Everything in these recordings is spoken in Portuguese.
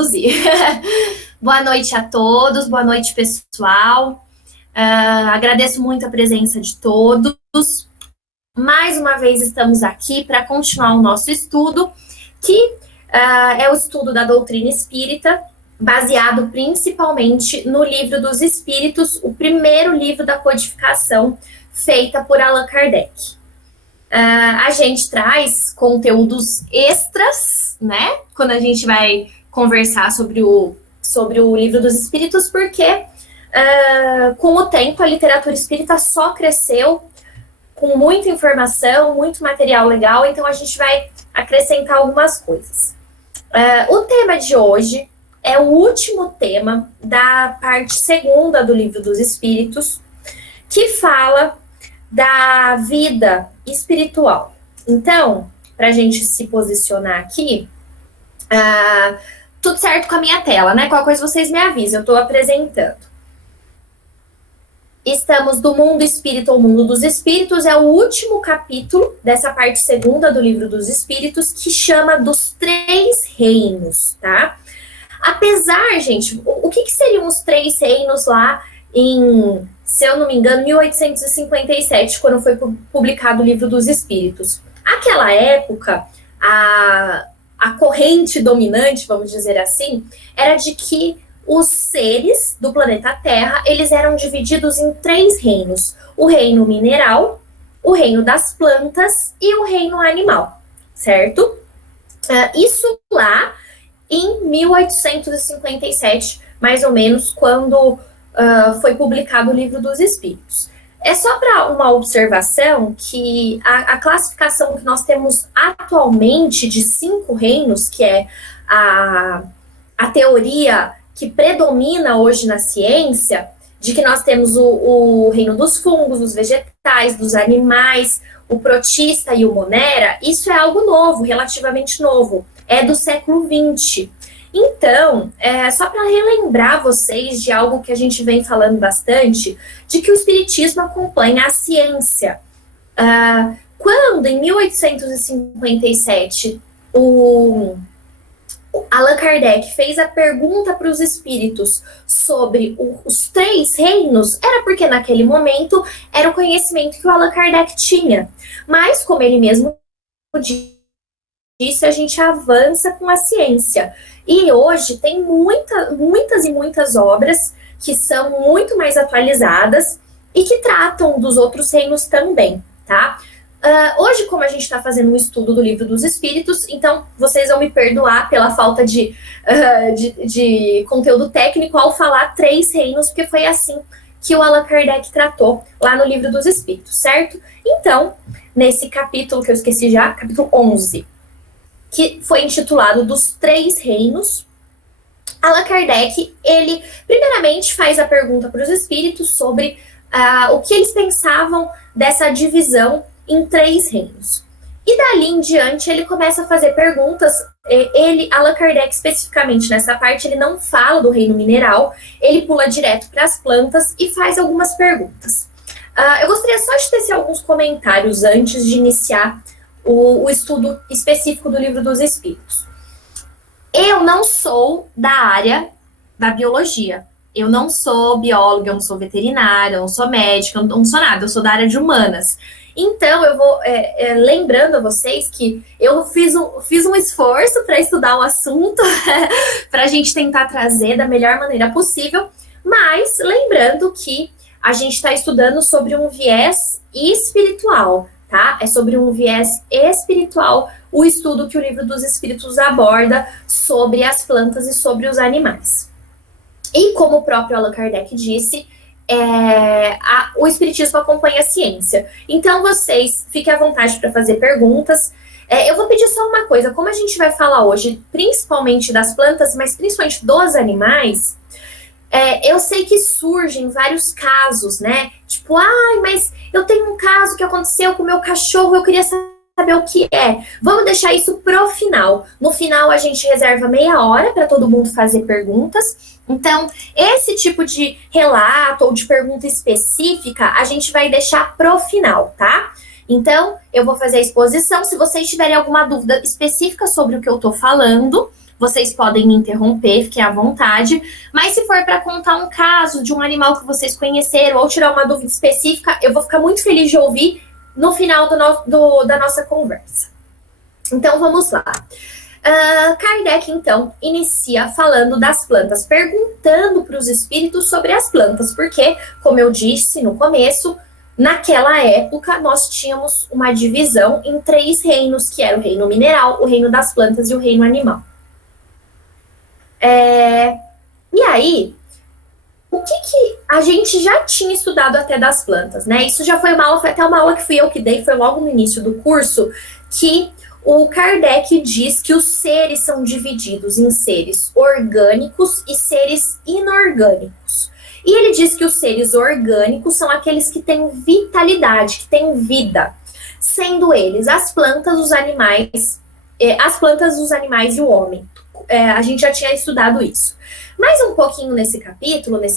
traduzir. Boa noite a todos, boa noite, pessoal. Agradeço muito a presença de todos. Mais uma vez estamos aqui para continuar o nosso estudo, que é o estudo da doutrina espírita, baseado principalmente no Livro dos Espíritos, o primeiro livro da codificação feita por Allan Kardec. A gente traz conteúdos extras, né, quando a gente vai conversar sobre o Livro dos Espíritos, porque com o tempo a literatura espírita só cresceu com muita informação, muito material legal, então a gente vai acrescentar algumas coisas. O tema de hoje é o último tema da parte segunda do Livro dos Espíritos, que fala da vida espiritual. Então, para a gente se posicionar aqui, tudo certo com a minha tela, né? Qualquer coisa vocês me avisam, eu estou apresentando. Estamos do Mundo Espírita ao Mundo dos Espíritos, é o último capítulo dessa parte segunda do Livro dos Espíritos, que chama dos Três Reinos, tá? Apesar, gente, o que seriam os Três Reinos lá em, se eu não me engano, 1857, quando foi publicado o Livro dos Espíritos? Aquela época, a corrente dominante, vamos dizer assim, era de que os seres do planeta Terra, eles eram divididos em três reinos: o reino mineral, o reino das plantas e o reino animal, certo? Isso lá em 1857, mais ou menos, quando foi publicado o Livro dos Espíritos. É só para uma observação que a classificação que nós temos atualmente de 5 reinos, que é a teoria que predomina hoje na ciência, de que nós temos o reino dos fungos, dos vegetais, dos animais, o protista e o monera, isso é algo novo, relativamente novo, é do século XX. Então, só para relembrar vocês de algo que a gente vem falando bastante, de que o espiritismo acompanha a ciência. Quando, em 1857, Allan Kardec fez a pergunta para os espíritos sobre os três reinos, era porque naquele momento era o conhecimento que o Allan Kardec tinha. Mas, como ele mesmo disse, a gente avança com a ciência. E hoje tem muitas obras que são muito mais atualizadas e que tratam dos outros reinos também, tá? Hoje, como a gente está fazendo um estudo do Livro dos Espíritos, então vocês vão me perdoar pela falta de conteúdo técnico ao falar três reinos, porque foi assim que o Allan Kardec tratou lá no Livro dos Espíritos, certo? Então, nesse capítulo que eu esqueci já, capítulo 11, que foi intitulado Dos Três Reinos, Allan Kardec, ele primeiramente faz a pergunta para os espíritos sobre o que eles pensavam dessa divisão em três reinos. E dali em diante ele começa a fazer perguntas. Allan Kardec, especificamente nessa parte, ele não fala do reino mineral, ele pula direto para as plantas e faz algumas perguntas. Eu gostaria só de tecer alguns comentários antes de iniciar o estudo específico do Livro dos Espíritos. Eu não sou da área da biologia. Eu não sou bióloga, eu não sou veterinária, eu não sou médica, eu não sou nada, eu sou da área de humanas. Então, eu vou lembrando a vocês que eu fiz um esforço para estudar o assunto, para a gente tentar trazer da melhor maneira possível, mas lembrando que a gente está estudando sobre um viés espiritual, tá? É sobre um viés espiritual o estudo que o Livro dos Espíritos aborda sobre as plantas e sobre os animais. E como o próprio Allan Kardec disse, o espiritismo acompanha a ciência. Então, vocês fiquem à vontade para fazer perguntas. Eu vou pedir só uma coisa, como a gente vai falar hoje, principalmente das plantas, mas principalmente dos animais, eu sei que surgem vários casos, né? Tipo, mas eu tenho um caso que aconteceu com o meu cachorro, eu queria saber o que é. Vamos deixar isso pro final. No final, a gente reserva meia hora para todo mundo fazer perguntas. Então, esse tipo de relato ou de pergunta específica, a gente vai deixar pro final, tá? Então, eu vou fazer a exposição. Se vocês tiverem alguma dúvida específica sobre o que eu tô falando, vocês podem me interromper, fiquem à vontade. Mas se for para contar um caso de um animal que vocês conheceram ou tirar uma dúvida específica, eu vou ficar muito feliz de ouvir no final da nossa conversa. Então, vamos lá. Kardec, então, inicia falando das plantas, perguntando para os espíritos sobre as plantas, porque, como eu disse no começo, naquela época nós tínhamos uma divisão em 3 reinos, que era o reino mineral, o reino das plantas e o reino animal. E aí, o que a gente já tinha estudado até das plantas, né? Isso já foi até uma aula que fui eu que dei, foi logo no início do curso, que o Kardec diz que os seres são divididos em seres orgânicos e seres inorgânicos. E ele diz que os seres orgânicos são aqueles que têm vitalidade, que têm vida, sendo eles as plantas, os animais e o homem. A gente já tinha estudado isso. Mais um pouquinho nesse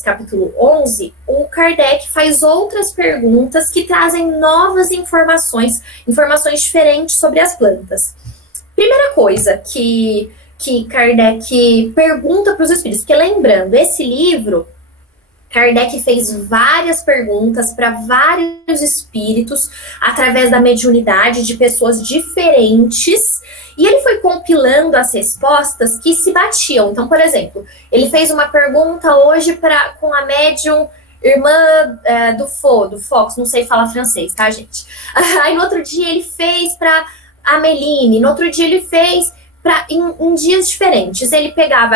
capítulo 11, o Kardec faz outras perguntas que trazem novas informações diferentes sobre as plantas. Primeira coisa que Kardec pergunta para os espíritos, porque lembrando, esse livro, Kardec fez várias perguntas para vários espíritos através da mediunidade de pessoas diferentes, e ele foi compilando as respostas que se batiam. Então, por exemplo, ele fez uma pergunta hoje com a médium irmã do Fox, não sei falar francês, tá, gente? Aí no outro dia ele fez para a Meline, no outro dia ele fez em dias diferentes. Ele pegava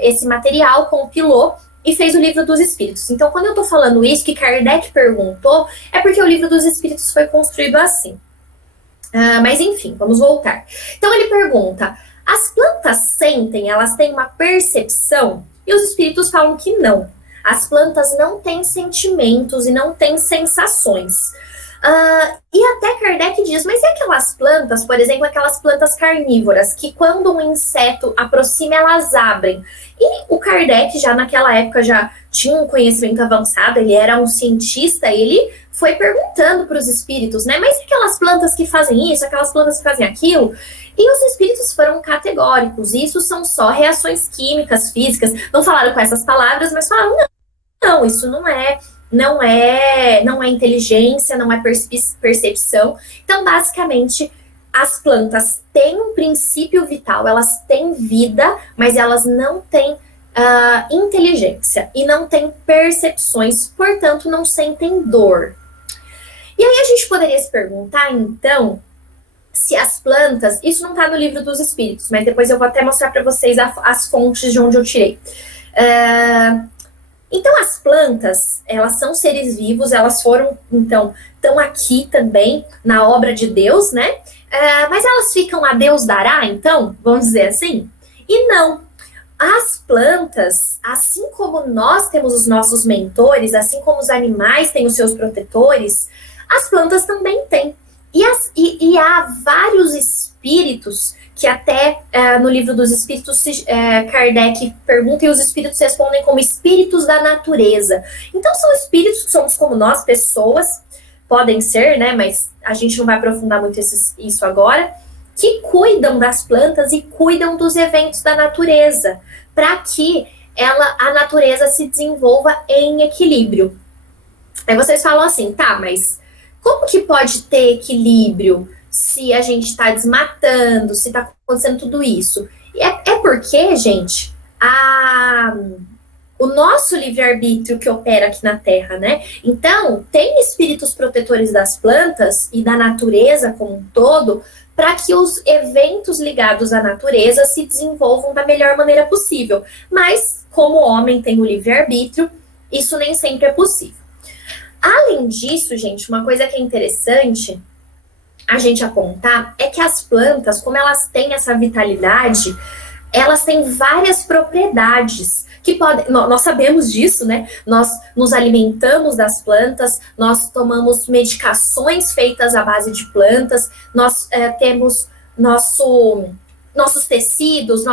esse material, compilou e fez o Livro dos Espíritos. Então, quando eu tô falando isso, que Kardec perguntou, é porque o Livro dos Espíritos foi construído assim. Mas enfim, vamos voltar. Então, ele pergunta, as plantas sentem, elas têm uma percepção? E os espíritos falam que não. As plantas não têm sentimentos e não têm sensações. E até Kardec diz, mas e aquelas plantas, por exemplo, aquelas plantas carnívoras, que quando um inseto aproxima, elas abrem. E o Kardec, já naquela época, já tinha um conhecimento avançado, ele era um cientista, ele foi perguntando para os espíritos, né, mas e aquelas plantas que fazem isso, aquelas plantas que fazem aquilo? E os espíritos foram categóricos, isso são só reações químicas, físicas, não falaram com essas palavras, mas falaram, não, isso não é inteligência, não é percepção. Então, basicamente, as plantas têm um princípio vital, elas têm vida, mas elas não têm inteligência e não têm percepções, portanto, não sentem dor. E aí a gente poderia se perguntar, então, se as plantas... Isso não está no Livro dos Espíritos, mas depois eu vou até mostrar para vocês as fontes de onde eu tirei. Então, as plantas, elas são seres vivos, elas foram, então, estão aqui também na obra de Deus, né? Mas elas ficam a Deus dará, então, vamos dizer assim? E não. As plantas, assim como nós temos os nossos mentores, assim como os animais têm os seus protetores, as plantas também têm. E há vários espíritos que até no Livro dos Espíritos Kardec pergunta e os espíritos respondem como espíritos da natureza. Então são espíritos que somos como nós, pessoas, podem ser, né, mas a gente não vai aprofundar muito isso agora, que cuidam das plantas e cuidam dos eventos da natureza, para que a natureza se desenvolva em equilíbrio. Aí vocês falam assim, tá, mas como que pode ter equilíbrio se a gente está desmatando, se está acontecendo tudo isso? É porque, gente, o nosso livre-arbítrio que opera aqui na Terra, né? Então, tem espíritos protetores das plantas e da natureza como um todo, para que os eventos ligados à natureza se desenvolvam da melhor maneira possível. Mas, como o homem tem o livre-arbítrio, isso nem sempre é possível. Além disso, gente, uma coisa que é interessante a gente apontar é que as plantas, como elas têm essa vitalidade, elas têm várias propriedades que podem... Nós sabemos disso, né? Nós nos alimentamos das plantas, nós tomamos medicações feitas à base de plantas, nós temos nossos tecidos,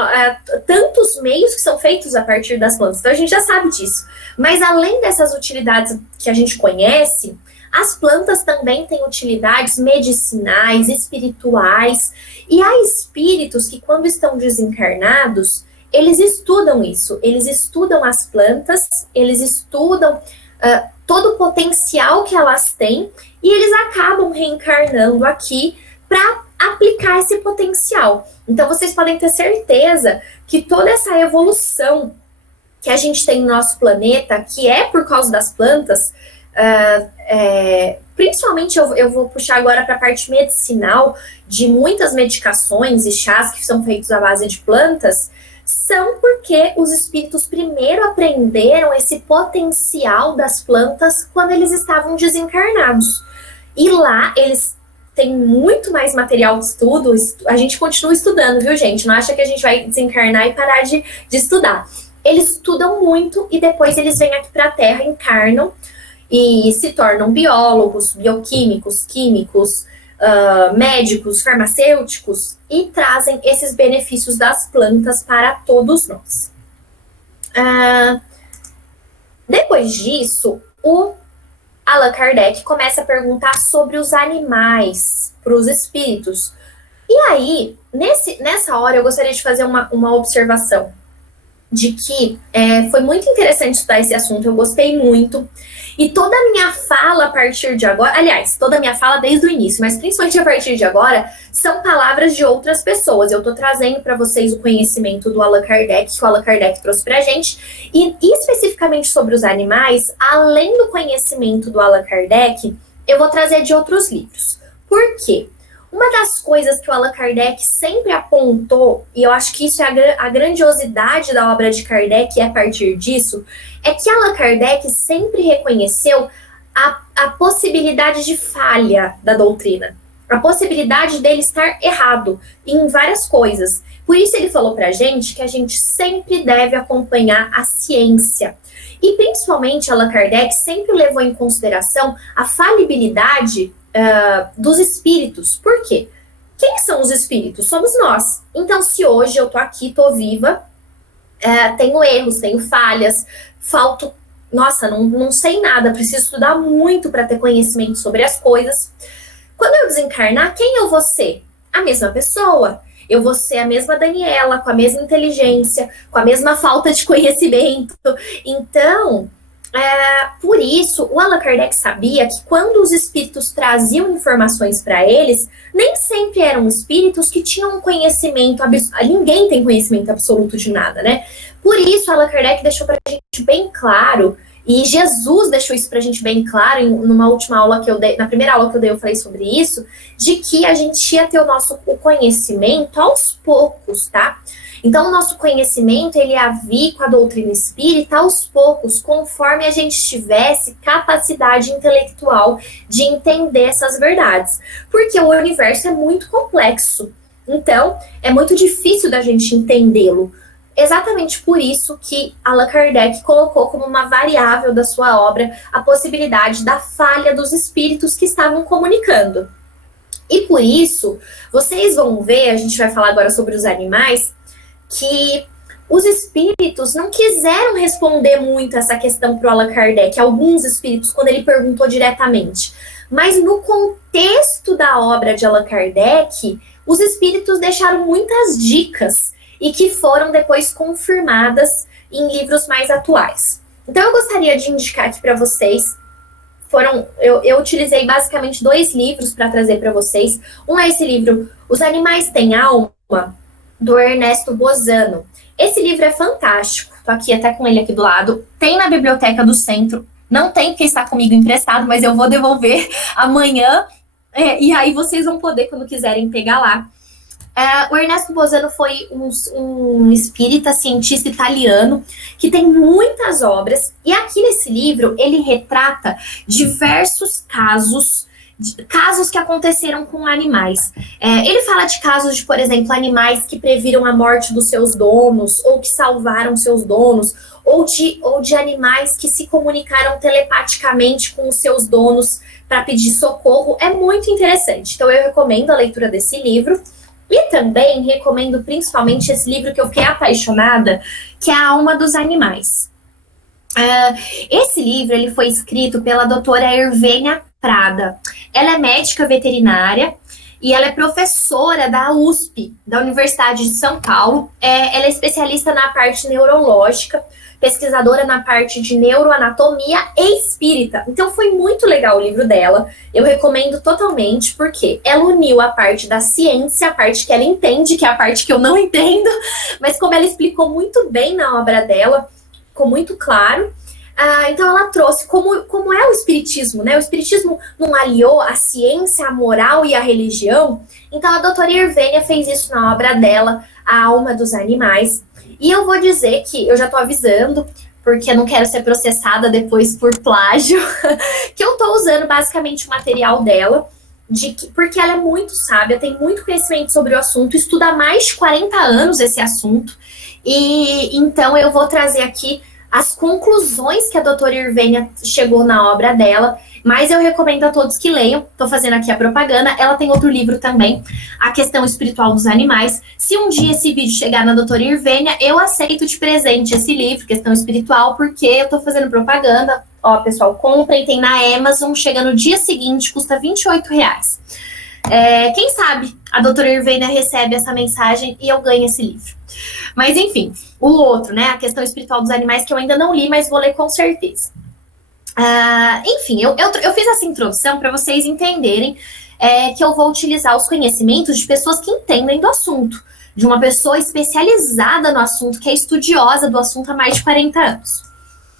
tantos meios que são feitos a partir das plantas. Então, a gente já sabe disso. Mas, além dessas utilidades que a gente conhece, As plantas também têm utilidades medicinais, espirituais, e há espíritos que, quando estão desencarnados, eles estudam isso, eles estudam as plantas, eles estudam todo o potencial que elas têm, e eles acabam reencarnando aqui para aplicar esse potencial. Então, vocês podem ter certeza que toda essa evolução que a gente tem no nosso planeta, que é por causa das plantas, principalmente eu vou puxar agora para a parte medicinal, de muitas medicações e chás que são feitos à base de plantas, são porque os espíritos primeiro aprenderam esse potencial das plantas quando eles estavam desencarnados. E lá eles têm muito mais material de estudo, a gente continua estudando, viu, gente? Não acha que a gente vai desencarnar e parar de estudar. Eles estudam muito e depois eles vêm aqui para a Terra, encarnam e se tornam biólogos, bioquímicos, químicos, médicos, farmacêuticos e trazem esses benefícios das plantas para todos nós. Depois disso, o Allan Kardec começa a perguntar sobre os animais para os espíritos. E aí, nessa hora, eu gostaria de fazer uma observação de que foi muito interessante estudar esse assunto, eu gostei muito. E toda a minha fala a partir de agora, aliás, toda a minha fala desde o início, mas principalmente a partir de agora, são palavras de outras pessoas. Eu estou trazendo para vocês o conhecimento do Allan Kardec, que o Allan Kardec trouxe para a gente. E especificamente sobre os animais, além do conhecimento do Allan Kardec, eu vou trazer de outros livros. Por quê? Uma das coisas que o Allan Kardec sempre apontou, e eu acho que isso é a grandiosidade da obra de Kardec, e a partir disso, é que Allan Kardec sempre reconheceu a possibilidade de falha da doutrina, a possibilidade dele estar errado em várias coisas. Por isso ele falou pra gente que a gente sempre deve acompanhar a ciência. E principalmente Allan Kardec sempre levou em consideração a falibilidade dos espíritos. Por quê? Quem são os espíritos? Somos nós. Então, se hoje eu tô aqui, tô viva, tenho erros, tenho falhas, falto, nossa, não sei nada, preciso estudar muito para ter conhecimento sobre as coisas. Quando eu desencarnar, quem eu vou ser? A mesma pessoa. Eu vou ser a mesma Daniela, com a mesma inteligência, com a mesma falta de conhecimento. Então, por isso, o Allan Kardec sabia que quando os espíritos traziam informações para eles, nem sempre eram espíritos que tinham conhecimento absoluto. Ninguém tem conhecimento absoluto de nada, né? Por isso, Allan Kardec deixou para a gente bem claro, e Jesus deixou isso para a gente bem claro, numa última aula que eu dei, na primeira aula que eu dei, eu falei sobre isso, de que a gente ia ter o conhecimento aos poucos, tá? Então, o nosso conhecimento, ele ia vir com a doutrina espírita aos poucos, conforme a gente tivesse capacidade intelectual de entender essas verdades. Porque o universo é muito complexo. Então, é muito difícil da gente entendê-lo. Exatamente por isso que Allan Kardec colocou como uma variável da sua obra a possibilidade da falha dos espíritos que estavam comunicando. E por isso, vocês vão ver, a gente vai falar agora sobre os animais, que os espíritos não quiseram responder muito essa questão para o Allan Kardec, alguns espíritos, quando ele perguntou diretamente. Mas no contexto da obra de Allan Kardec, os espíritos deixaram muitas dicas e que foram depois confirmadas em livros mais atuais. Então eu gostaria de indicar aqui para vocês, eu utilizei basicamente 2 livros para trazer para vocês. Um é esse livro, Os Animais Têm Alma, do Ernesto Bozano. Esse livro é fantástico, tô aqui até com ele aqui do lado, tem na biblioteca do centro, não tem porque está comigo emprestado, mas eu vou devolver amanhã, e aí vocês vão poder, quando quiserem, pegar lá. O Ernesto Bozano foi um espírita, cientista italiano, que tem muitas obras, e aqui nesse livro ele retrata diversos casos que aconteceram com animais. Ele fala de casos de, por exemplo, animais que previram a morte dos seus donos, ou que salvaram seus donos, ou de animais que se comunicaram telepaticamente com os seus donos para pedir socorro. É muito interessante. Então eu recomendo a leitura desse livro. E também recomendo principalmente esse livro que eu fiquei apaixonada, que é A Alma dos Animais. Esse livro ele foi escrito pela doutora Irvênia Prada. Ela é médica veterinária e ela é professora da USP, da Universidade de São Paulo. Ela é especialista na parte neurológica, pesquisadora na parte de neuroanatomia e espírita. Então foi muito legal o livro dela. Eu recomendo totalmente, porque ela uniu a parte da ciência, a parte que ela entende, que é a parte que eu não entendo, mas como ela explicou muito bem na obra dela, ficou muito claro. Então ela trouxe como é o espiritismo, né? O espiritismo não aliou a ciência, a moral e a religião. Então a doutora Irvênia fez isso na obra dela, A Alma dos Animais. E eu vou dizer que, eu já tô avisando, porque eu não quero ser processada depois por plágio, que eu tô usando basicamente o material dela, porque ela é muito sábia, tem muito conhecimento sobre o assunto, estuda há mais de 40 anos esse assunto, e então eu vou trazer aqui as conclusões que a doutora Irvênia chegou na obra dela, mas eu recomendo a todos que leiam. Tô fazendo aqui a propaganda. Ela tem outro livro também, A Questão Espiritual dos Animais. Se um dia esse vídeo chegar na doutora Irvênia, eu aceito de presente esse livro, Questão Espiritual, porque eu tô fazendo propaganda. Ó, pessoal, comprem, tem na Amazon, chega no dia seguinte, custa R$28. Quem sabe a doutora Irvênia recebe essa mensagem e eu ganho esse livro. Mas enfim, o outro, né, A Questão Espiritual dos Animais, que eu ainda não li, mas vou ler com certeza. Enfim, eu fiz essa introdução para vocês entenderem que eu vou utilizar os conhecimentos de pessoas que entendem do assunto, de uma pessoa especializada no assunto, que é estudiosa do assunto há mais de 40 anos.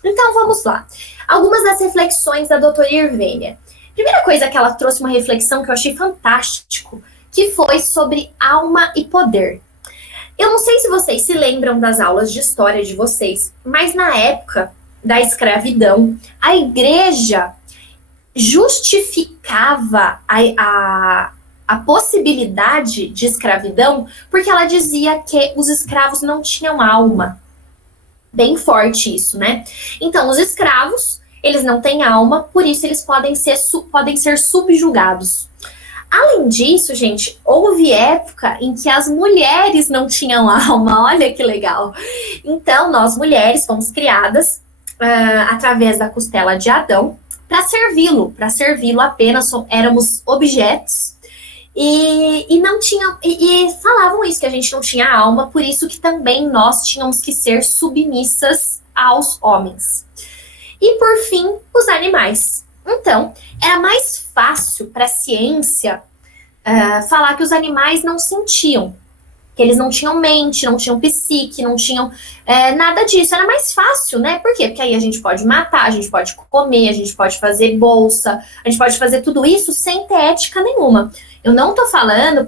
Então, vamos lá. Algumas das reflexões da doutora Irvênia. Primeira coisa que ela trouxe uma reflexão que eu achei fantástico, que foi sobre alma e poder. Eu não sei se vocês se lembram das aulas de história de vocês, mas na época da escravidão, a igreja justificava a possibilidade de escravidão porque ela dizia que os escravos não tinham alma. Bem forte isso, né? Então, os escravos, eles não têm alma, por isso eles podem ser subjugados. Além disso, gente, houve época em que as mulheres não tinham alma, olha que legal. Então, nós mulheres fomos criadas através da costela de Adão para servi-lo apenas, éramos objetos e não tinham, e falavam isso, que a gente não tinha alma, por isso que também nós tínhamos que ser submissas aos homens. E por fim, os animais. Então, era mais fácil para a ciência falar que os animais não sentiam, que eles não tinham mente, não tinham psique, não tinham nada disso. Era mais fácil, né? Por quê? Porque aí a gente pode matar, a gente pode comer, a gente pode fazer bolsa, a gente pode fazer tudo isso sem ter ética nenhuma. Eu não tô falando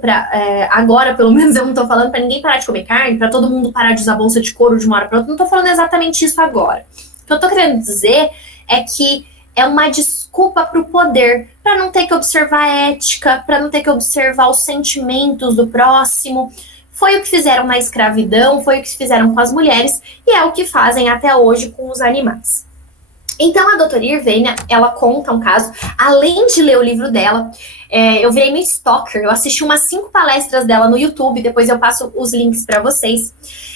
agora, pelo menos eu não tô falando para ninguém parar de comer carne, para todo mundo parar de usar bolsa de couro de uma hora para outra, não tô falando exatamente isso agora. O que eu tô querendo dizer é que é uma desculpa para o poder, para não ter que observar a ética, para não ter que observar os sentimentos do próximo. Foi o que fizeram na escravidão, foi o que fizeram com as mulheres, e é o que fazem até hoje com os animais. Então, a doutora Irvênia, ela conta um caso, além de ler o livro dela, eu virei meio stalker, eu assisti umas 5 palestras dela no YouTube, depois eu passo os links para vocês.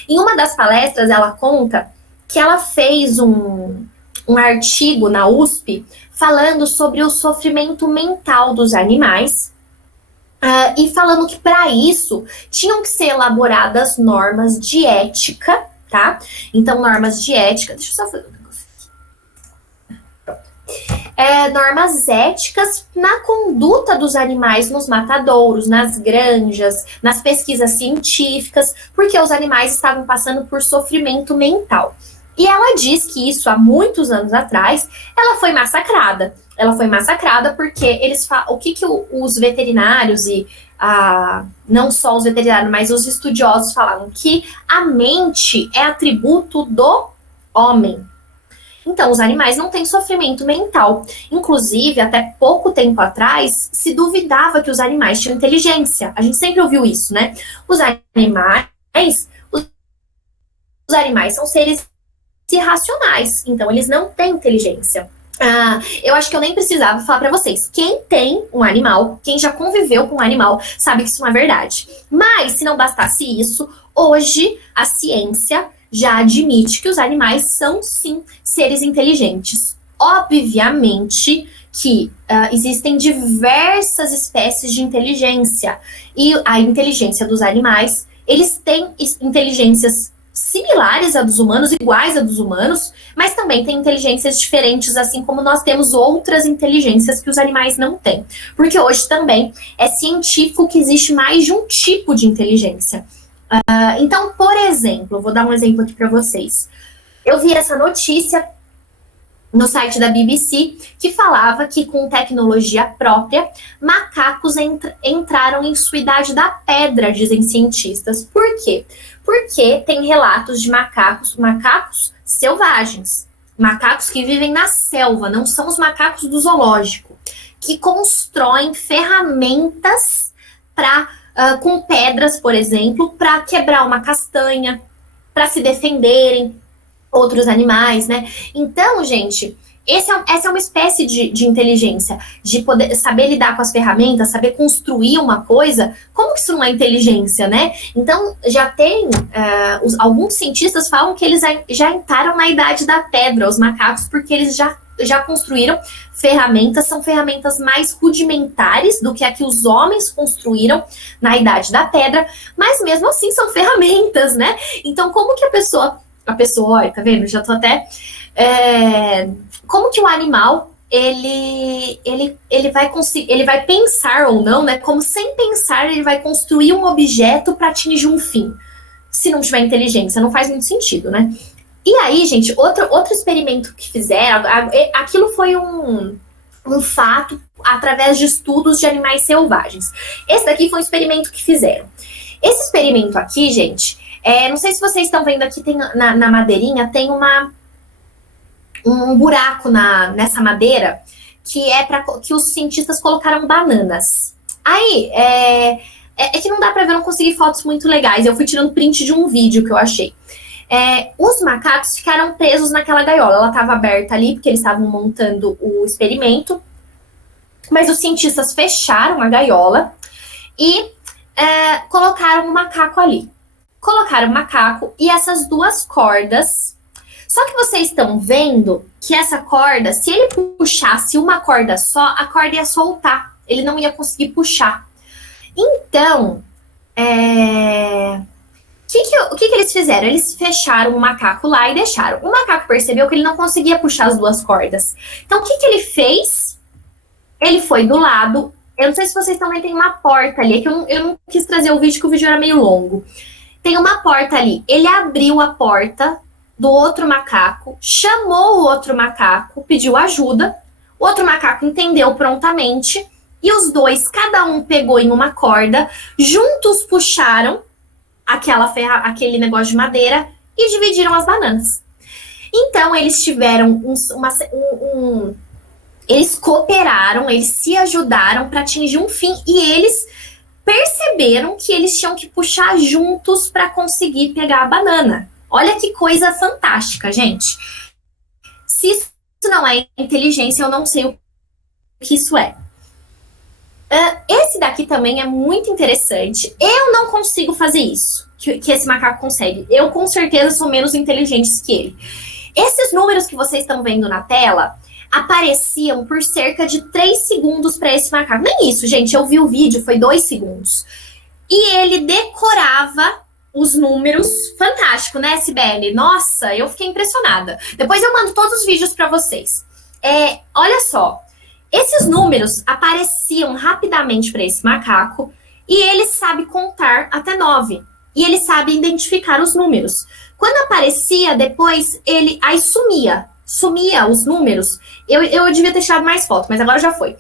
Em uma das palestras, ela conta que ela fez um artigo na USP falando sobre o sofrimento mental dos animais, e falando que para isso tinham que ser elaboradas normas de ética, tá? Então, normas de ética, deixa eu só fazer um negócio aqui. Normas éticas na conduta dos animais nos matadouros, nas granjas, nas pesquisas científicas, porque os animais estavam passando por sofrimento mental. E ela diz que isso, há muitos anos atrás, ela foi massacrada. Ela foi massacrada porque o que os veterinários e não só os veterinários, mas os estudiosos falavam? Que a mente é atributo do homem. Então, os animais não têm sofrimento mental. Inclusive, até pouco tempo atrás, se duvidava que os animais tinham inteligência. A gente sempre ouviu isso, né? Os animais são seres irracionais, então eles não têm inteligência. Eu acho que eu nem precisava falar para vocês. Quem tem um animal, quem já conviveu com um animal, sabe que isso não é verdade. Mas, se não bastasse isso, hoje a ciência já admite que os animais são, sim, seres inteligentes. Obviamente que existem diversas espécies de inteligência, e a inteligência dos animais, eles têm inteligências similares à dos humanos, iguais a dos humanos, mas também têm inteligências diferentes, assim como nós temos outras inteligências que os animais não têm. Porque hoje também é científico que existe mais de um tipo de inteligência. Então, por exemplo, vou dar um exemplo aqui para vocês. Eu vi essa notícia no site da BBC, que falava que com tecnologia própria, macacos entraram em sua idade da pedra, dizem cientistas. Por quê? Porque tem relatos de macacos selvagens, macacos que vivem na selva, não são os macacos do zoológico, que constroem ferramentas com pedras, por exemplo, para quebrar uma castanha, para se defenderem, outros animais, né? Então, gente, essa é uma espécie de inteligência, de poder saber lidar com as ferramentas, saber construir uma coisa. Como que isso não é inteligência, né? Então, já tem, alguns cientistas falam que eles já entraram na idade da pedra, os macacos, porque eles já construíram ferramentas, são ferramentas mais rudimentares do que a que os homens construíram na idade da pedra, mas mesmo assim são ferramentas, né? Então, como que a pessoa, olha, tá vendo? Já tô até... como que o animal, ele vai pensar ou não, né? Como sem pensar, ele vai construir um objeto para atingir um fim. Se não tiver inteligência, não faz muito sentido, né? E aí, gente, outro experimento que fizeram, aquilo foi um fato através de estudos de animais selvagens. Esse daqui foi um experimento que fizeram. Esse experimento aqui, gente... não sei se vocês estão vendo aqui, tem, na madeirinha, tem um buraco nessa madeira que é para que os cientistas colocaram bananas. Aí, que não dá para ver, eu não consegui fotos muito legais. Eu fui tirando print de um vídeo que eu achei. Os macacos ficaram presos naquela gaiola. Ela estava aberta ali, porque eles estavam montando o experimento. Mas os cientistas fecharam a gaiola e colocaram o macaco ali. Colocaram o macaco e essas duas cordas. Só que vocês estão vendo que essa corda, se ele puxasse uma corda só, a corda ia soltar. Ele não ia conseguir puxar. Então, o que eles fizeram? Eles fecharam o macaco lá e deixaram. O macaco percebeu que ele não conseguia puxar as duas cordas. Então, o que ele fez? Ele foi do lado. Eu não sei se vocês também tem uma porta ali. É que eu não quis trazer o vídeo, que o vídeo era meio longo. Tem uma porta ali. Ele abriu a porta do outro macaco, chamou o outro macaco, pediu ajuda. O outro macaco entendeu prontamente. E os dois, cada um pegou em uma corda, juntos puxaram aquele negócio de madeira e dividiram as bananas. Então, eles tiveram eles cooperaram, eles se ajudaram para atingir um fim, e eles perceberam que eles tinham que puxar juntos para conseguir pegar a banana. Olha que coisa fantástica, gente. Se isso não é inteligência, eu não sei o que isso é. Esse daqui também é muito interessante. Eu não consigo fazer isso, que esse macaco consegue. Eu, com certeza, sou menos inteligente que ele. Esses números que vocês estão vendo na tela apareciam por cerca de 3 segundos para esse macaco. Nem isso, gente. Eu vi o vídeo, foi 2 segundos. E ele decorava os números. Fantástico, né, SBL? Nossa, eu fiquei impressionada. Depois eu mando todos os vídeos para vocês. Olha só. Esses números apareciam rapidamente para esse macaco e ele sabe contar até 9. E ele sabe identificar os números. Quando aparecia, depois ele aí sumia os números. Eu devia ter tirado mais foto, mas agora já foi.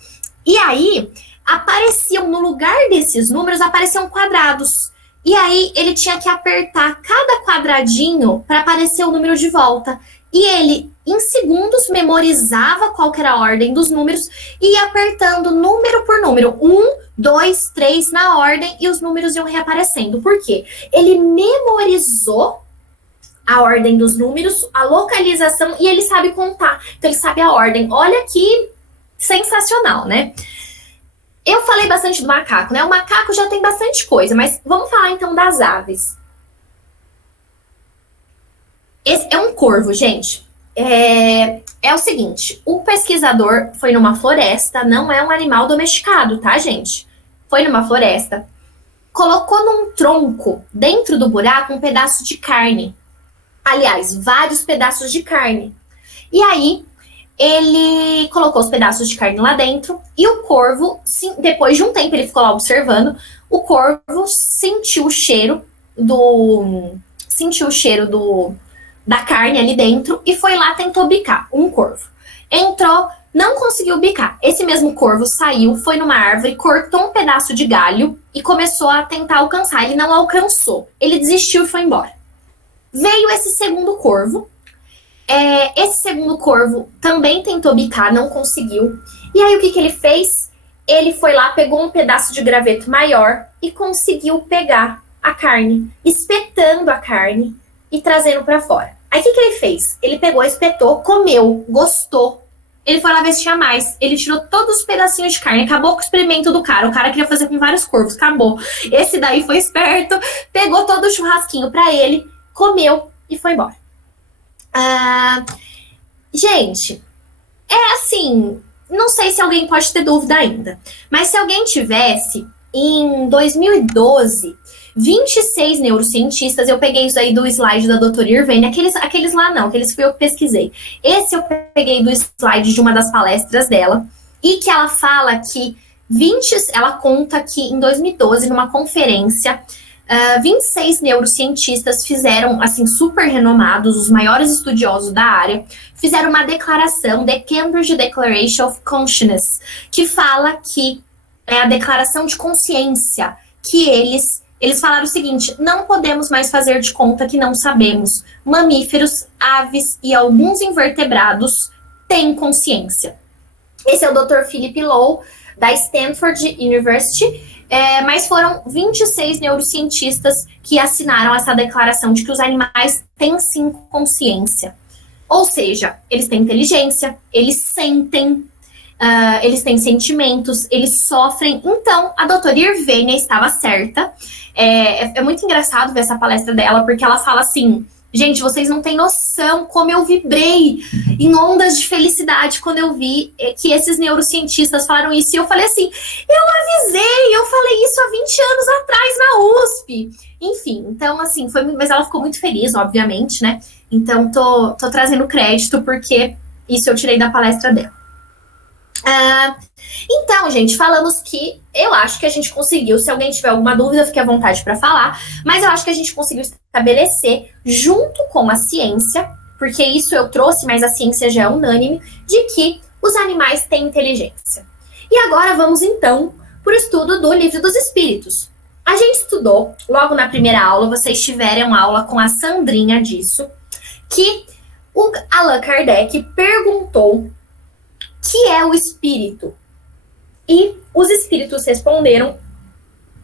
E aí apareciam, no lugar desses números, apareciam quadrados. E aí ele tinha que apertar cada quadradinho para aparecer o número de volta. E ele, em segundos, memorizava qual que era a ordem dos números e ia apertando número por número. 1, 2, 3 na ordem, e os números iam reaparecendo. Por quê? Ele memorizou a ordem dos números, a localização, e ele sabe contar. Então, ele sabe a ordem. Olha que sensacional, né? Eu falei bastante do macaco, né? O macaco já tem bastante coisa, mas vamos falar então das aves. Esse é um corvo, gente. é o seguinte, o pesquisador foi numa floresta, não é um animal domesticado, tá, gente? Foi numa floresta, colocou num tronco, dentro do buraco, um pedaço de carne. Aliás, vários pedaços de carne. E aí, ele colocou os pedaços de carne lá dentro e o corvo, depois de um tempo, ele ficou lá observando, o corvo sentiu o cheiro da carne ali dentro e foi lá, tentou bicar um corvo. Entrou, não conseguiu bicar. Esse mesmo corvo saiu, foi numa árvore, cortou um pedaço de galho e começou a tentar alcançar. Ele não alcançou. Ele desistiu e foi embora. Veio esse segundo corvo. Esse segundo corvo também tentou bicar, não conseguiu. E aí o que ele fez? Ele foi lá, pegou um pedaço de graveto maior e conseguiu pegar a carne, espetando a carne e trazendo para fora. Aí o que ele fez? Ele pegou, espetou, comeu, gostou. Ele foi lá ver se tinha mais. Ele tirou todos os pedacinhos de carne, acabou com o experimento do cara. O cara queria fazer com vários corvos, acabou. Esse daí foi esperto, pegou todo o churrasquinho para ele, comeu e foi embora. Gente, é assim, não sei se alguém pode ter dúvida ainda, mas se alguém tivesse, em 2012, 26 neurocientistas, eu peguei isso aí do slide da doutora Irvine, aqueles lá não, aqueles foi eu que pesquisei. Esse eu peguei do slide de uma das palestras dela, e que ela fala que ela conta que em 2012, numa conferência, 26 neurocientistas fizeram, assim, super renomados, os maiores estudiosos da área, fizeram uma declaração, The Cambridge Declaration of Consciousness, que fala que é a declaração de consciência, que eles falaram o seguinte: não podemos mais fazer de conta que não sabemos. Mamíferos, aves e alguns invertebrados têm consciência. Esse é o Dr. Philip Lowe, da Stanford University, mas foram 26 neurocientistas que assinaram essa declaração de que os animais têm sim consciência. Ou seja, eles têm inteligência, eles sentem, eles têm sentimentos, eles sofrem. Então, a doutora Irvênia estava certa. É muito engraçado ver essa palestra dela, porque ela fala assim: gente, vocês não têm noção como eu vibrei em ondas de felicidade quando eu vi que esses neurocientistas falaram isso. E eu falei assim, eu avisei, eu falei isso há 20 anos atrás na USP. Enfim, então assim, mas ela ficou muito feliz, obviamente, né? Então tô trazendo crédito, porque isso eu tirei da palestra dela. Então, gente, falamos que eu acho que a gente conseguiu. Se alguém tiver alguma dúvida, fique à vontade para falar. Mas eu acho que a gente conseguiu estabelecer, junto com a ciência, porque isso eu trouxe, mas a ciência já é unânime, de que os animais têm inteligência. E agora vamos, então, para o estudo do Livro dos Espíritos. A gente estudou, logo na primeira aula, vocês tiveram aula com a Sandrinha disso, que o Allan Kardec perguntou que é o espírito. E os espíritos responderam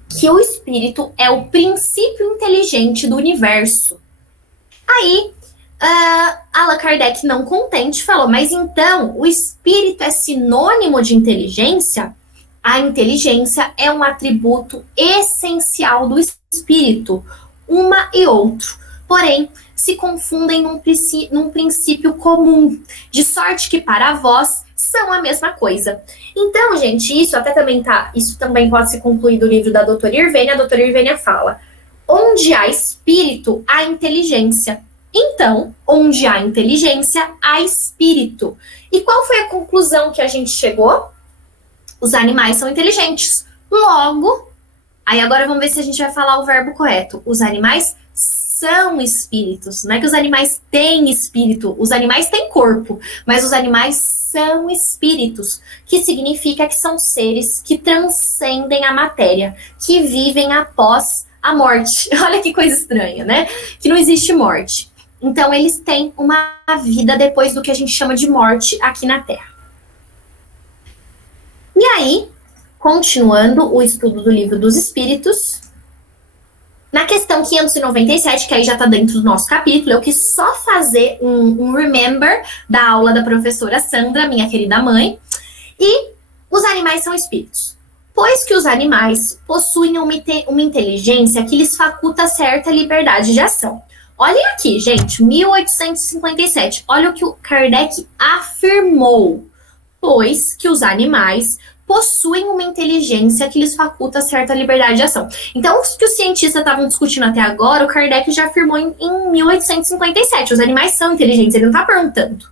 que o espírito é o princípio inteligente do universo. Aí, Allan Kardec, não contente, falou: mas então, o espírito é sinônimo de inteligência? A inteligência é um atributo essencial do espírito, uma e outro. Porém, se confundem num princípio comum, de sorte que para vós são a mesma coisa. Então, gente, isso também pode se concluir do livro da doutora Irvênia. A doutora Irvênia fala: onde há espírito, há inteligência. Então, onde há inteligência, há espírito. E qual foi a conclusão que a gente chegou? Os animais são inteligentes. Logo, aí agora vamos ver se a gente vai falar o verbo correto. Os animais são espíritos. Não é que os animais têm espírito. Os animais têm corpo, mas os animais são espíritos, que significa que são seres que transcendem a matéria, que vivem após a morte. Olha que coisa estranha, né? Que não existe morte. Então, eles têm uma vida depois do que a gente chama de morte aqui na Terra. E aí, continuando o estudo do Livro dos Espíritos, na questão 597, que aí já está dentro do nosso capítulo, eu quis só fazer um remember da aula da professora Sandra, minha querida mãe. E os animais são espíritos. Pois que os animais possuem uma inteligência que lhes faculta certa liberdade de ação. Olhem aqui, gente, 1857. Olha o que o Kardec afirmou. Pois que os animais possuem uma inteligência que lhes faculta certa liberdade de ação. Então, o que os cientistas estavam discutindo até agora, o Kardec já afirmou em 1857. Os animais são inteligentes, ele não está perguntando.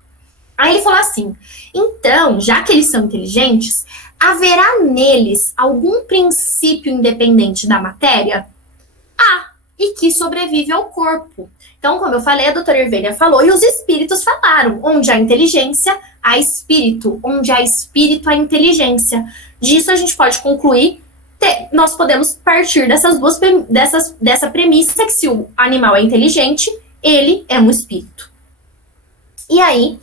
Aí ele falou assim, então, já que eles são inteligentes, haverá neles algum princípio independente da matéria? E que sobrevive ao corpo. Então, como eu falei, a doutora Irvênia falou e os espíritos falaram. Onde há inteligência, há espírito. Onde há espírito, há inteligência. Disso a gente pode concluir, nós podemos partir dessa premissa que se o animal é inteligente, ele é um espírito. E aí,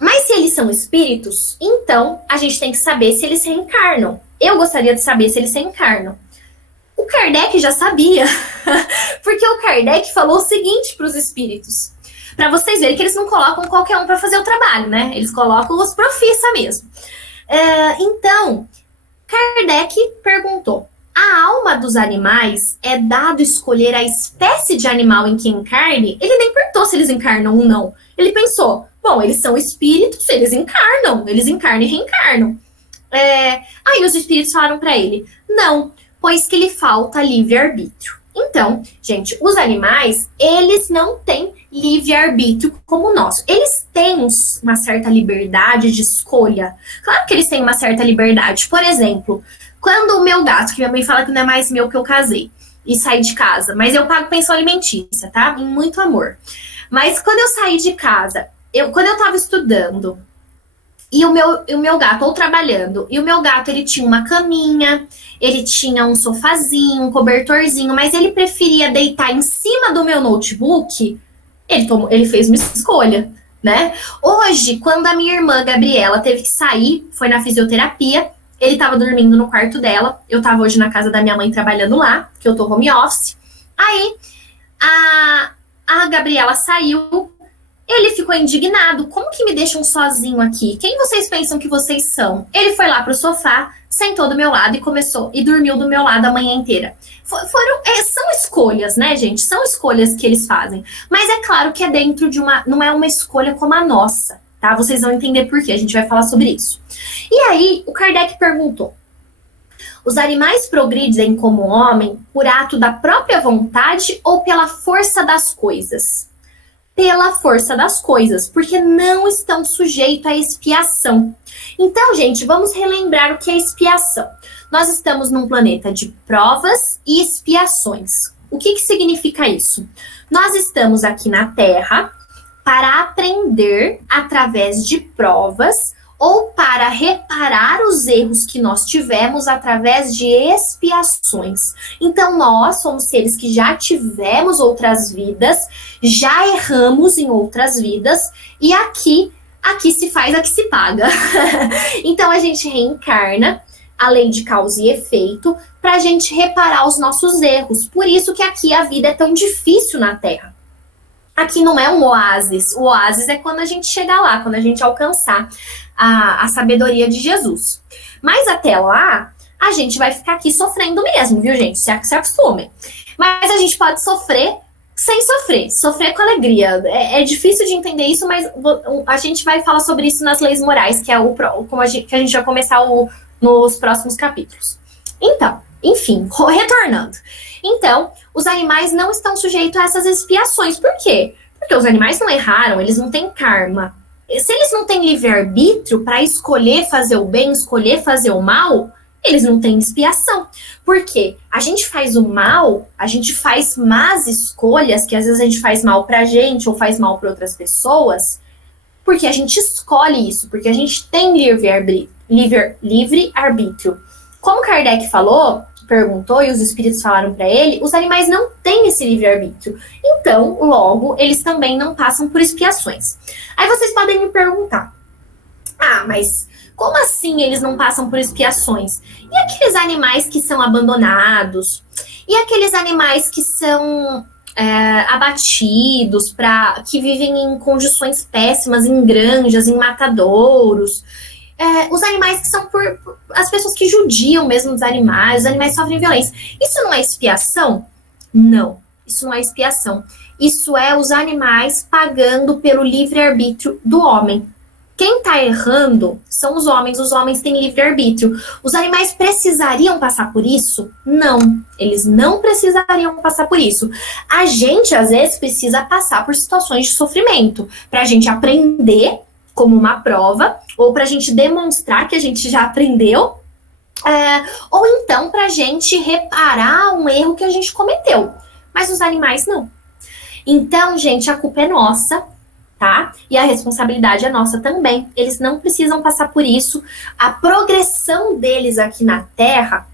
mas se eles são espíritos, então a gente tem que saber se eles reencarnam. Eu gostaria de saber se eles reencarnam. O Kardec já sabia, porque o Kardec falou o seguinte para os espíritos. Para vocês verem que eles não colocam qualquer um para fazer o trabalho, né? Eles colocam os profissa mesmo. Então, Kardec perguntou, a alma dos animais é dado escolher a espécie de animal em que encarne? Ele nem perguntou se eles encarnam ou não. Ele pensou, bom, eles são espíritos, eles encarnam e reencarnam. Aí os espíritos falaram para ele, não, pois que lhe falta livre-arbítrio. Então, gente, os animais, eles não têm livre-arbítrio como o nosso. Eles têm uma certa liberdade de escolha. Claro que eles têm uma certa liberdade. Por exemplo, quando o meu gato, que minha mãe fala que não é mais meu que eu casei e saí de casa, mas eu pago pensão alimentícia, tá? Em muito amor. Mas quando eu saí de casa, quando eu tava estudando, e o meu gato, ou trabalhando, e o meu gato, ele tinha uma caminha, ele tinha um sofazinho, um cobertorzinho, mas ele preferia deitar em cima do meu notebook, ele fez uma escolha, né? Hoje, quando a minha irmã, Gabriela, teve que sair, foi na fisioterapia, ele tava dormindo no quarto dela, eu tava hoje na casa da minha mãe trabalhando lá, que eu tô home office, aí a Gabriela saiu, ele ficou indignado. Como que me deixam sozinho aqui? Quem vocês pensam que vocês são? Ele foi lá pro sofá, sentou do meu lado e dormiu do meu lado a manhã inteira. São escolhas, né, gente? São escolhas que eles fazem. Mas é claro que é dentro de não é uma escolha como a nossa, tá? Vocês vão entender por quê. A gente vai falar sobre isso. E aí, o Kardec perguntou, os animais progridem como homem por ato da própria vontade ou pela força das coisas? Pela força das coisas, porque não estão sujeitos à expiação. Então, gente, vamos relembrar o que é expiação. Nós estamos num planeta de provas e expiações. O que significa isso? Nós estamos aqui na Terra para aprender através de provas ou para reparar os erros que nós tivemos através de expiações. Então, nós somos seres que já tivemos outras vidas, já erramos em outras vidas, e aqui se faz, aqui se paga. Então, a gente reencarna, a lei de causa e efeito, para a gente reparar os nossos erros. Por isso que aqui a vida é tão difícil na Terra. Aqui não é um oásis. O oásis é quando a gente chegar lá, quando a gente alcançar a sabedoria de Jesus. Mas até lá, a gente vai ficar aqui sofrendo mesmo, viu, gente? Se acostumem. Mas a gente pode sofrer sem sofrer. Sofrer com alegria. É difícil de entender isso, mas a gente vai falar sobre isso nas leis morais, que é que a gente vai começar nos próximos capítulos. Então, enfim, retornando. Então, os animais não estão sujeitos a essas expiações. Por quê? Porque os animais não erraram, eles não têm karma. Se eles não têm livre-arbítrio para escolher fazer o bem, escolher fazer o mal, eles não têm expiação. Por quê? A gente faz o mal, a gente faz más escolhas, que às vezes a gente faz mal pra gente ou faz mal para outras pessoas, porque a gente escolhe isso, porque a gente tem livre-arbítrio. Como Kardec perguntou e os espíritos falaram para ele, os animais não têm esse livre-arbítrio. Então, logo, eles também não passam por expiações. Aí vocês podem me perguntar, mas como assim eles não passam por expiações? E aqueles animais que são abandonados? E aqueles animais que são abatidos, que vivem em condições péssimas, em granjas, em matadouros? os animais que são as pessoas que judiam mesmo dos animais, os animais sofrem violência. Isso não é expiação? Não, isso não é expiação. Isso é os animais pagando pelo livre-arbítrio do homem. Quem está errando são os homens têm livre-arbítrio. Os animais precisariam passar por isso? Não, eles não precisariam passar por isso. A gente, às vezes, precisa passar por situações de sofrimento, para a gente aprender como uma prova, ou para a gente demonstrar que a gente já aprendeu, ou então para a gente reparar um erro que a gente cometeu. Mas os animais não. Então, gente, a culpa é nossa, tá? E a responsabilidade é nossa também. Eles não precisam passar por isso. A progressão deles aqui na Terra,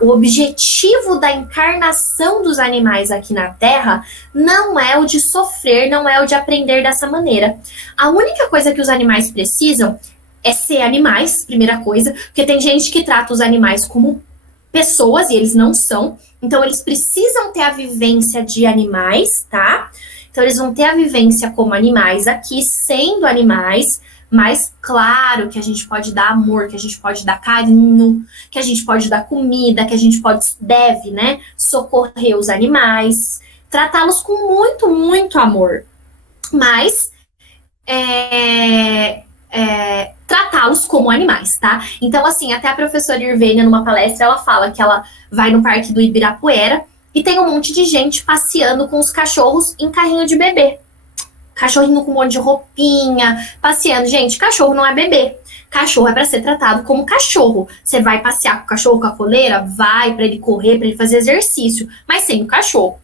o objetivo da encarnação dos animais aqui na Terra não é o de sofrer, não é o de aprender dessa maneira. A única coisa que os animais precisam é ser animais, primeira coisa, porque tem gente que trata os animais como pessoas e eles não são. Então, eles precisam ter a vivência de animais, tá? Então, eles vão ter a vivência como animais aqui, sendo animais, mas claro que a gente pode dar amor, que a gente pode dar carinho, que a gente pode dar comida, que a gente deve, né, socorrer os animais, tratá-los com muito, muito amor. Mas, tratá-los como animais, tá? Então, assim, até a professora Irvênia, numa palestra, ela fala que ela vai no Parque do Ibirapuera e tem um monte de gente passeando com os cachorros em carrinho de bebê. Cachorrinho com um monte de roupinha, passeando. Gente, cachorro não é bebê. Cachorro é para ser tratado como cachorro. Você vai passear com o cachorro com a coleira? Vai, para ele correr, para ele fazer exercício, mas sem o cachorro.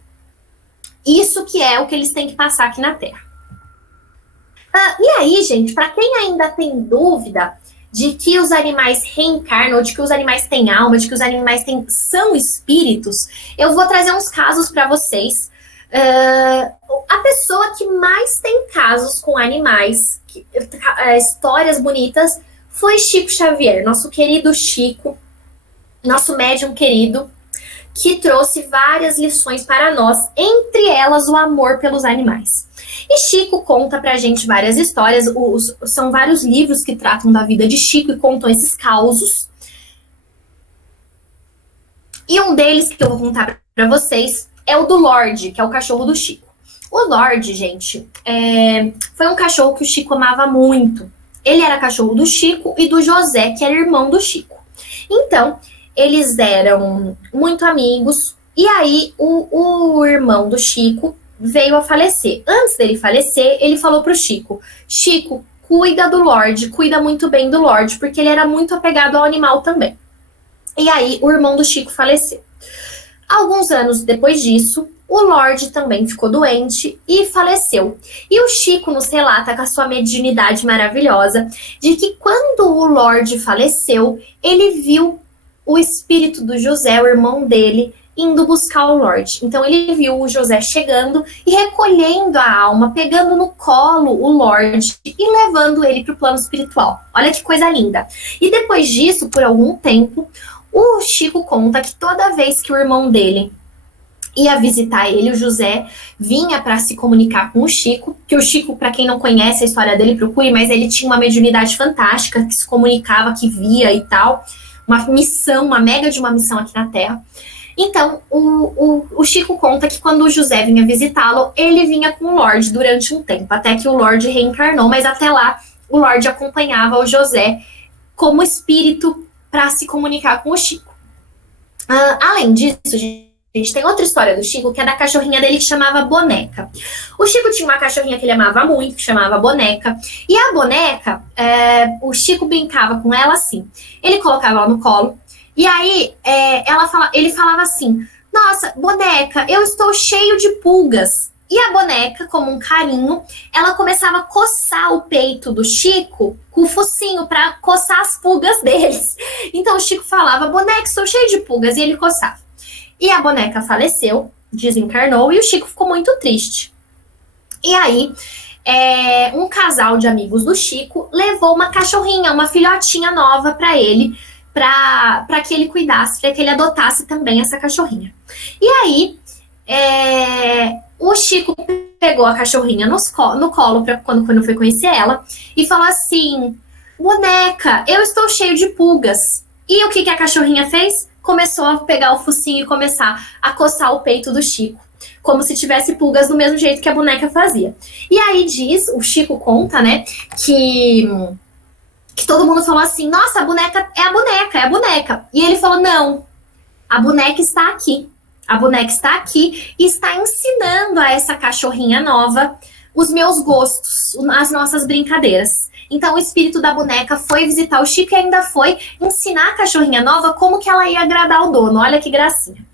Isso que é o que eles têm que passar aqui na Terra. E aí, gente, para quem ainda tem dúvida de que os animais reencarnam, ou de que os animais têm alma, de que os animais são espíritos, eu vou trazer uns casos para vocês. A pessoa que mais tem casos com animais, histórias bonitas, foi Chico Xavier, nosso querido Chico, nosso médium querido, que trouxe várias lições para nós, entre elas o amor pelos animais. E Chico conta pra gente várias histórias, são vários livros que tratam da vida de Chico e contam esses causos. E um deles que eu vou contar pra vocês é o do Lorde, que é o cachorro do Chico. O Lorde, gente, foi um cachorro que o Chico amava muito. Ele era cachorro do Chico e do José, que era irmão do Chico. Então, eles eram muito amigos, e aí o irmão do Chico veio a falecer. Antes dele falecer, ele falou pro Chico: Chico, cuida do Lorde, cuida muito bem do Lorde, porque ele era muito apegado ao animal também. E aí, o irmão do Chico faleceu. Alguns anos depois disso, o Lorde também ficou doente e faleceu. E o Chico nos relata com a sua mediunidade maravilhosa de que quando o Lorde faleceu, ele viu o espírito do José, o irmão dele, indo buscar o Lorde. Então ele viu o José chegando e recolhendo a alma, pegando no colo o Lorde e levando ele para o plano espiritual. Olha que coisa linda. E depois disso, por algum tempo, o Chico conta que toda vez que o irmão dele ia visitar ele, o José vinha para se comunicar com o Chico, que o Chico, para quem não conhece a história dele, procure, mas ele tinha uma mediunidade fantástica, que se comunicava, que via e tal, uma missão, uma mega de uma missão aqui na Terra. Então, o Chico conta que quando o José vinha visitá-lo, ele vinha com o Lorde durante um tempo, até que o Lorde reencarnou, mas até lá o Lorde acompanhava o José como espírito para se comunicar com o Chico. Além disso, gente, tem outra história do Chico, que é da cachorrinha dele que chamava Boneca. O Chico tinha uma cachorrinha que ele amava muito, que chamava Boneca. E a Boneca, o Chico brincava com ela assim. Ele colocava ela no colo. E aí, ele falava assim: nossa, Boneca, eu estou cheio de pulgas. E a Boneca, como um carinho, ela começava a coçar o peito do Chico com o focinho para coçar as pulgas deles. Então o Chico falava: Boneca, estou cheio de pulgas. E ele coçava. E a Boneca faleceu, desencarnou, e o Chico ficou muito triste. E aí, um casal de amigos do Chico levou uma cachorrinha, uma filhotinha nova para ele, para que ele cuidasse, para que ele adotasse também essa cachorrinha. E aí, o Chico pegou a cachorrinha no colo quando foi conhecer ela e falou assim: boneca, eu estou cheio de pulgas. E o que a cachorrinha fez? Começou a pegar o focinho e começar a coçar o peito do Chico, como se tivesse pulgas do mesmo jeito que a boneca fazia. E aí o Chico conta, né, que todo mundo falou assim, nossa, a boneca é a boneca, é a boneca. E ele falou, não, a boneca está aqui. A boneca está aqui e está ensinando a essa cachorrinha nova os meus gostos, as nossas brincadeiras. Então o espírito da boneca foi visitar o Chico e ainda foi ensinar a cachorrinha nova como que ela ia agradar o dono. Olha que gracinha.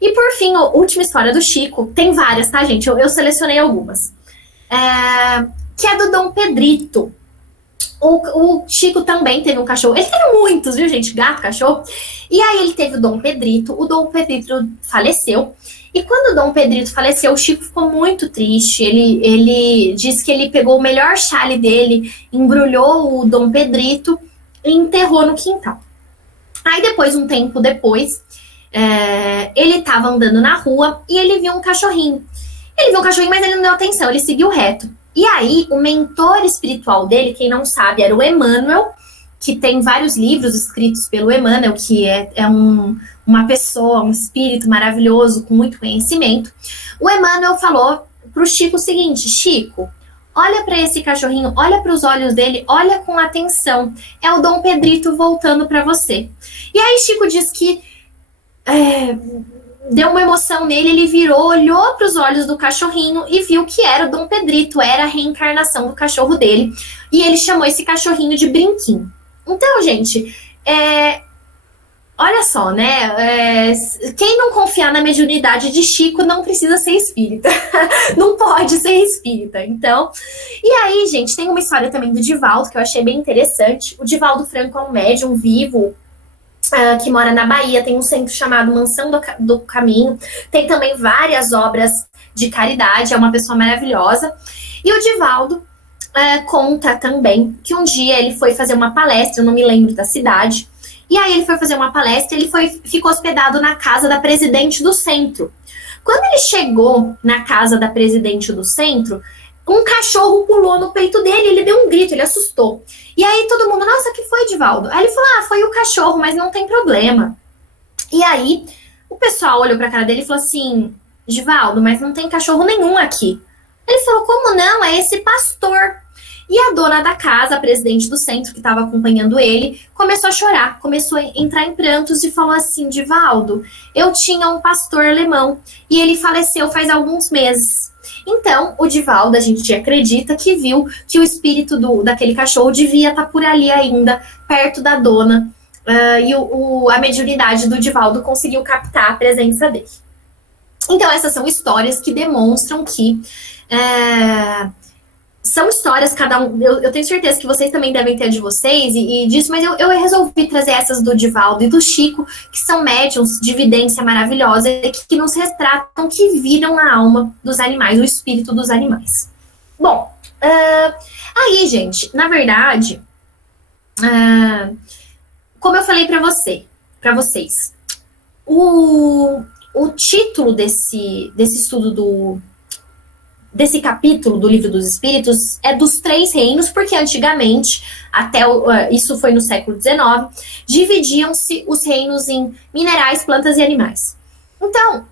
E por fim, a última história do Chico, tem várias, tá, gente? Eu selecionei algumas. Que é do Dom Pedrito. O Chico também teve um cachorro. Ele teve muitos, viu, gente? Gato, cachorro. E aí ele teve o Dom Pedrito. O Dom Pedrito faleceu. E quando o Dom Pedrito faleceu, o Chico ficou muito triste. Ele disse que ele pegou o melhor chale dele, embrulhou o Dom Pedrito e enterrou no quintal. Aí depois, um tempo depois, ele estava andando na rua e ele viu um cachorrinho. Ele viu um cachorrinho, mas ele não deu atenção, ele seguiu reto. E aí, o mentor espiritual dele, quem não sabe, era o Emmanuel, que tem vários livros escritos pelo Emmanuel, que é uma pessoa, um espírito maravilhoso, com muito conhecimento. O Emmanuel falou pro Chico o seguinte, Chico, olha para esse cachorrinho, olha para os olhos dele, olha com atenção, é o Dom Pedrito voltando para você. E aí Chico diz que deu uma emoção nele, ele virou, olhou para os olhos do cachorrinho e viu que era o Dom Pedrito, era a reencarnação do cachorro dele. E ele chamou esse cachorrinho de Brinquinho. Então, gente, olha só, né? Quem não confiar na mediunidade de Chico não precisa ser espírita. Não pode ser espírita. Então, e aí, gente, tem uma história também do Divaldo, que eu achei bem interessante. O Divaldo Franco é um médium vivo, que mora na Bahia, tem um centro chamado Mansão do Caminho, tem também várias obras de caridade, é uma pessoa maravilhosa. E o Divaldo conta também que um dia ele foi fazer uma palestra, eu não me lembro da cidade, e aí ele foi fazer uma palestra, ele ficou hospedado na casa da presidente do centro. Quando ele chegou na casa da presidente do centro, um cachorro pulou no peito dele, ele deu um grito, ele assustou. E aí todo mundo, nossa, que foi, Divaldo? Aí ele falou, foi o cachorro, mas não tem problema. E aí o pessoal olhou pra cara dele e falou assim, Divaldo, mas não tem cachorro nenhum aqui. Ele falou, como não? É esse pastor. E a dona da casa, a presidente do centro, que estava acompanhando ele, começou a chorar, começou a entrar em prantos e falou assim, Divaldo, eu tinha um pastor alemão e ele faleceu faz alguns meses. Então, o Divaldo, a gente acredita que viu que o espírito daquele cachorro devia estar por ali ainda, perto da dona, e a mediunidade do Divaldo conseguiu captar a presença dele. Então, essas são histórias que demonstram que são histórias, cada um. Eu tenho certeza que vocês também devem ter a de vocês e disso, mas eu resolvi trazer essas do Divaldo e do Chico, que são médiums de vidência maravilhosa e que nos retratam, que viram a alma dos animais, o espírito dos animais. Bom, aí, gente, na verdade, como eu falei para vocês, o título desse estudo desse capítulo do Livro dos Espíritos é dos 3 reinos, porque antigamente, isso foi no século XIX, dividiam-se os reinos em minerais, plantas e animais. Então,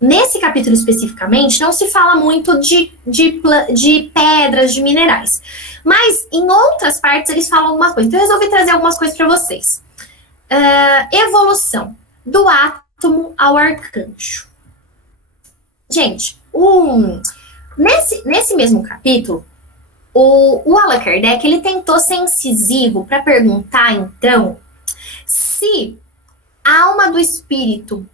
nesse capítulo especificamente, não se fala muito de pedras, de minerais, mas em outras partes eles falam algumas coisas. Então eu resolvi trazer algumas coisas para vocês. Evolução, do átomo ao arcanjo. Gente, nesse mesmo capítulo, o Allan Kardec, ele tentou ser incisivo para perguntar, então, se a alma do espírito,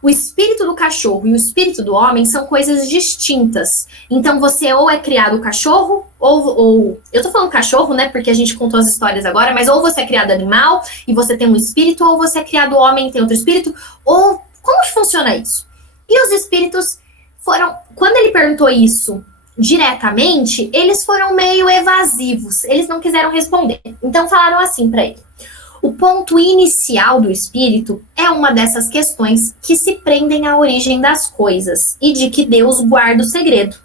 o espírito do cachorro e o espírito do homem são coisas distintas. Então, você ou é criado cachorro, ou eu tô falando cachorro, né, porque a gente contou as histórias agora, mas ou você é criado animal e você tem um espírito, ou você é criado homem e tem outro espírito, ou como que funciona isso? E os espíritos quando ele perguntou isso diretamente, eles foram meio evasivos, eles não quiseram responder. Então falaram assim para ele: o ponto inicial do espírito é uma dessas questões que se prendem à origem das coisas e de que Deus guarda o segredo.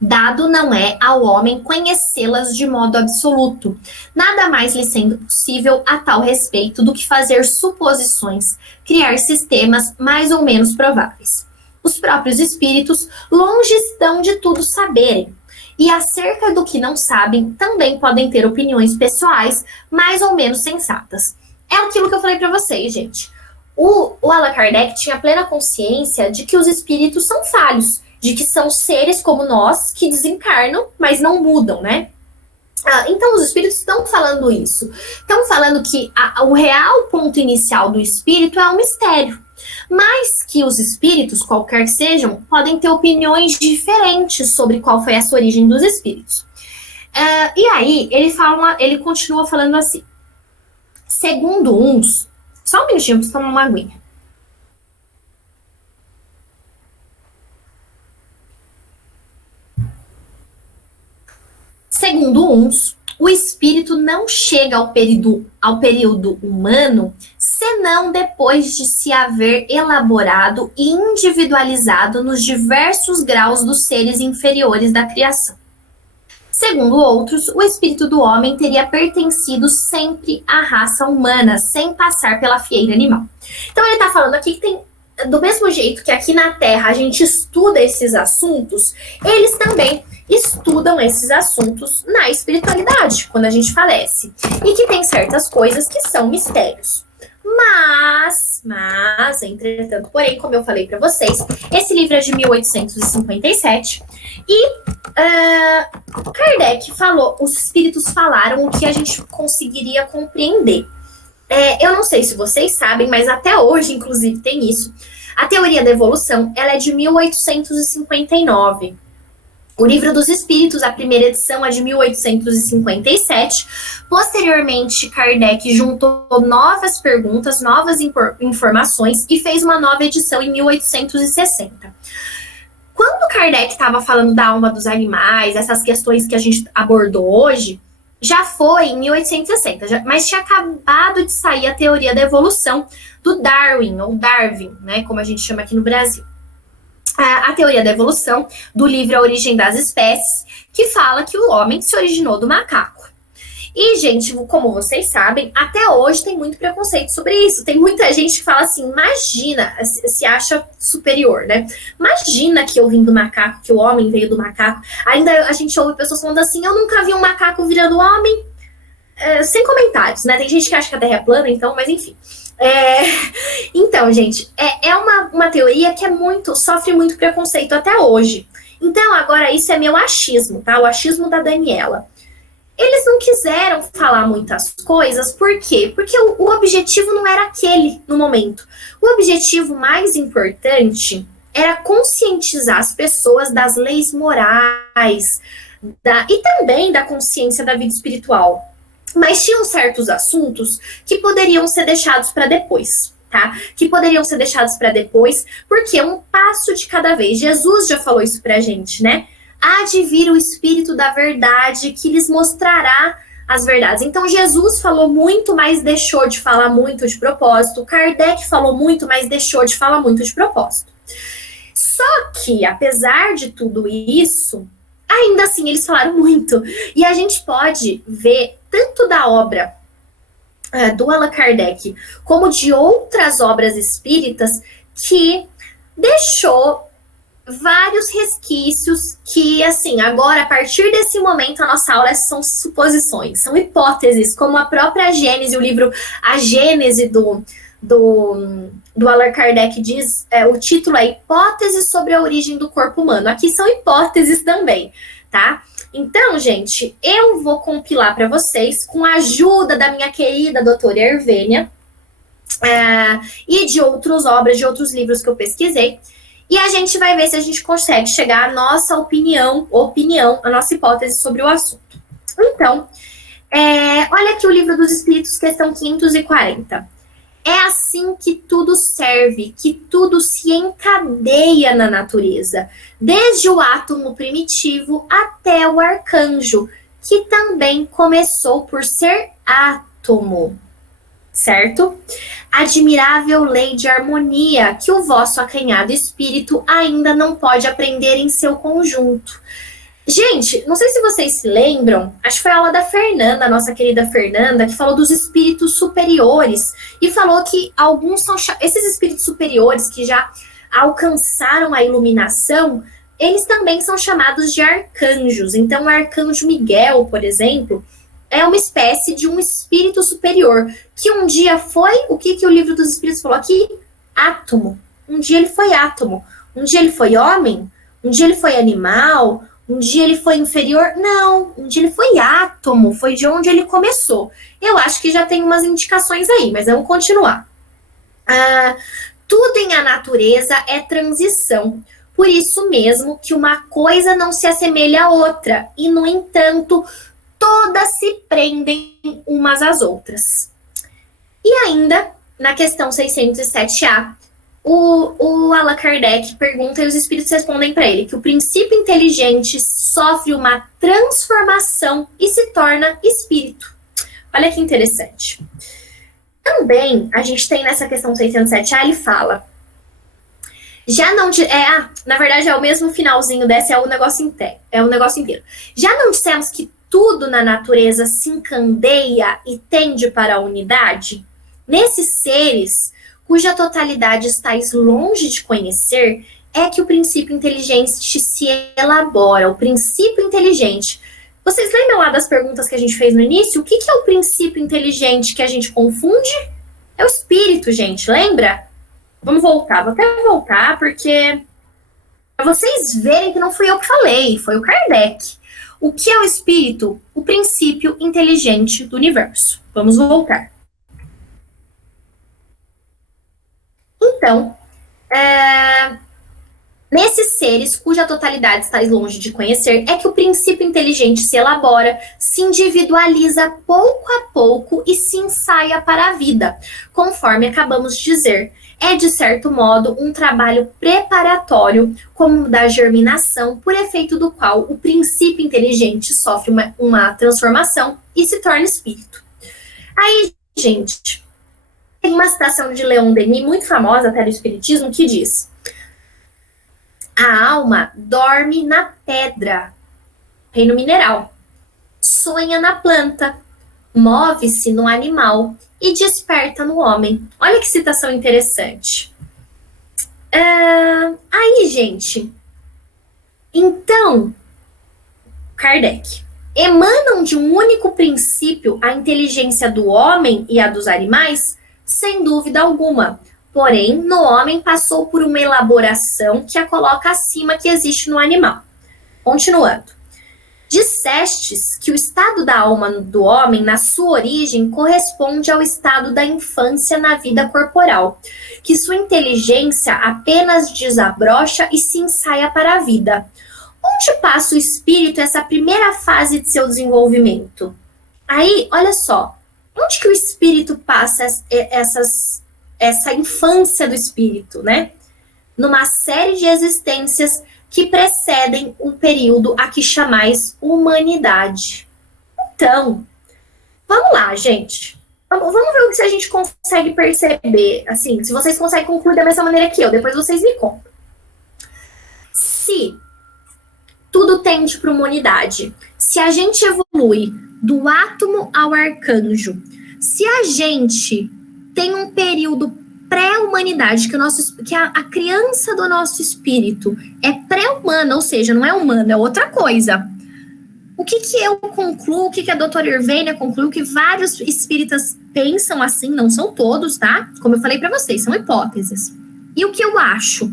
Dado não é ao homem conhecê-las de modo absoluto, nada mais lhe sendo possível a tal respeito do que fazer suposições, criar sistemas mais ou menos prováveis. Os próprios espíritos longe estão de tudo saberem, e acerca do que não sabem também podem ter opiniões pessoais mais ou menos sensatas. É aquilo que eu falei para vocês, gente. O Allan Kardec tinha plena consciência de que os espíritos são falhos, de que são seres como nós que desencarnam, mas não mudam, né? Então, os espíritos estão falando isso. Estão falando que o real ponto inicial do espírito é um mistério. Mas que os espíritos, qualquer que sejam, podem ter opiniões diferentes sobre qual foi essa origem dos espíritos. E aí, ele continua falando assim. Segundo uns... Só um minutinho, preciso tomar uma aguinha. Segundo uns, o espírito não chega ao período humano senão depois de se haver elaborado e individualizado nos diversos graus dos seres inferiores da criação. Segundo outros, o espírito do homem teria pertencido sempre à raça humana, sem passar pela fieira animal. Então ele está falando aqui que tem, do mesmo jeito que aqui na Terra a gente estuda esses assuntos, eles também estudam esses assuntos na espiritualidade, quando a gente falece. E que tem certas coisas que são mistérios. Mas, entretanto, porém, como eu falei para vocês, esse livro é de 1857 e Kardec falou, os espíritos falaram o que a gente conseguiria compreender. Eu não sei se vocês sabem, mas até hoje, inclusive, tem isso. A teoria da evolução, ela é de 1859. O Livro dos Espíritos, a primeira edição, é de 1857. Posteriormente, Kardec juntou novas perguntas, novas informações e fez uma nova edição em 1860. Quando Kardec estava falando da alma dos animais, essas questões que a gente abordou hoje, já foi em 1860, mas tinha acabado de sair a teoria da evolução do Darwin, ou Darwin, né, como a gente chama aqui no Brasil. A teoria da evolução do livro A Origem das Espécies, que fala que o homem se originou do macaco. E, gente, como vocês sabem, até hoje tem muito preconceito sobre isso. Tem muita gente que fala assim, imagina, se acha superior, né? Imagina que eu vim do macaco, que o homem veio do macaco. Ainda a gente ouve pessoas falando assim, eu nunca vi um macaco virando homem. Sem comentários, né? Tem gente que acha que a Terra é plana, então, mas enfim. Então, gente, é uma teoria que sofre muito preconceito até hoje. Então, agora isso é meu achismo, tá? O achismo da Daniela. Eles não quiseram falar muitas coisas, por quê? Porque o objetivo não era aquele no momento. O objetivo mais importante era conscientizar as pessoas das leis morais e também da consciência da vida espiritual. Mas tinham certos assuntos que poderiam ser deixados para depois, tá? Que poderiam ser deixados para depois, porque um passo de cada vez. Jesus já falou isso pra gente, né? Há de vir o Espírito da verdade que lhes mostrará as verdades. Então, Jesus falou muito, mas deixou de falar muito de propósito. Kardec falou muito, mas deixou de falar muito de propósito. Só que, apesar de tudo isso, ainda assim, eles falaram muito. E a gente pode ver tanto da obra do Allan Kardec, como de outras obras espíritas, que deixou vários resquícios que, assim, agora, a partir desse momento, a nossa aula são suposições, são hipóteses, como a própria Gênese, o livro A Gênese do Allan Kardec diz, o título é Hipóteses sobre a Origem do Corpo Humano. Aqui são hipóteses também, tá? Então, gente, eu vou compilar para vocês, com a ajuda da minha querida doutora Hervênia, e de outras obras, de outros livros que eu pesquisei, e a gente vai ver se a gente consegue chegar à nossa opinião, a nossa hipótese sobre o assunto. Então, olha aqui o Livro dos Espíritos, questão 540. É assim que tudo serve, que tudo se encadeia na natureza, desde o átomo primitivo até o arcanjo, que também começou por ser átomo, certo? Admirável lei de harmonia que o vosso acanhado espírito ainda não pode aprender em seu conjunto. Gente, não sei se vocês se lembram, acho que foi a aula da Fernanda, nossa querida Fernanda, que falou dos espíritos superiores e falou que alguns são esses espíritos superiores que já alcançaram a iluminação, eles também são chamados de arcanjos. Então, o arcanjo Miguel, por exemplo, é uma espécie de um espírito superior, que um dia foi, o que o livro dos espíritos falou aqui? Átomo. Um dia ele foi átomo. Um dia ele foi homem? Um dia ele foi animal? Um dia ele foi inferior? Não, um dia ele foi átomo, foi de onde ele começou. Eu acho que já tem umas indicações aí, mas vamos continuar. Tudo em a natureza é transição. Por isso mesmo que uma coisa não se assemelha à outra, e, no entanto, todas se prendem umas às outras. E ainda, na questão 607A, o Allan Kardec pergunta e os espíritos respondem para ele que o princípio inteligente sofre uma transformação e se torna espírito. Olha que interessante. Também, a gente tem nessa questão 607A, ele fala, já não... na verdade, é o mesmo finalzinho dessa, é o negócio inteiro. Já não dissemos que tudo na natureza se encandeia e tende para a unidade? Nesses seres, cuja totalidade estáis longe de conhecer, é que o princípio inteligente se elabora, o princípio inteligente. Vocês lembram lá das perguntas que a gente fez no início? O que é o princípio inteligente que a gente confunde? É o espírito, gente, lembra? Vamos voltar, vou até voltar, porque para vocês verem que não fui eu que falei, foi o Kardec. O que é o espírito? O princípio inteligente do universo. Vamos voltar. Então, nesses seres cuja totalidade está longe de conhecer, é que o princípio inteligente se elabora, se individualiza pouco a pouco e se ensaia para a vida, conforme acabamos de dizer. É, de certo modo, um trabalho preparatório, como o da germinação, por efeito do qual o princípio inteligente sofre uma transformação e se torna espírito. Aí, gente, tem uma citação de Leon Denis, muito famosa até do espiritismo, que diz: a alma dorme na pedra, reino mineral, sonha na planta, move-se no animal e desperta no homem. Olha que citação interessante. Aí, gente, então, Kardec, emanam de um único princípio a inteligência do homem e a dos animais? Sem dúvida alguma. Porém, no homem passou por uma elaboração que a coloca acima que existe no animal. Continuando. Dissestes que o estado da alma do homem, na sua origem, corresponde ao estado da infância na vida corporal, que sua inteligência apenas desabrocha e se ensaia para a vida. Onde passa o espírito essa primeira fase de seu desenvolvimento? Aí, olha só, onde que o espírito passa essa infância do espírito, né? Numa série de existências que precedem o período a que chamais humanidade. Então, vamos lá, gente. Vamos ver se a gente consegue perceber, assim, se vocês conseguem concluir da mesma maneira que eu, depois vocês me contam. Se tudo tende para uma unidade, se a gente evolui do átomo ao arcanjo, se a gente tem um período pré-humanidade, que a criança do nosso espírito é pré-humana, ou seja, não é humana, é outra coisa. O que eu concluo, o que a doutora Irvênia concluiu, que vários espíritas pensam assim, não são todos, tá? Como eu falei para vocês, são hipóteses. E o que eu acho?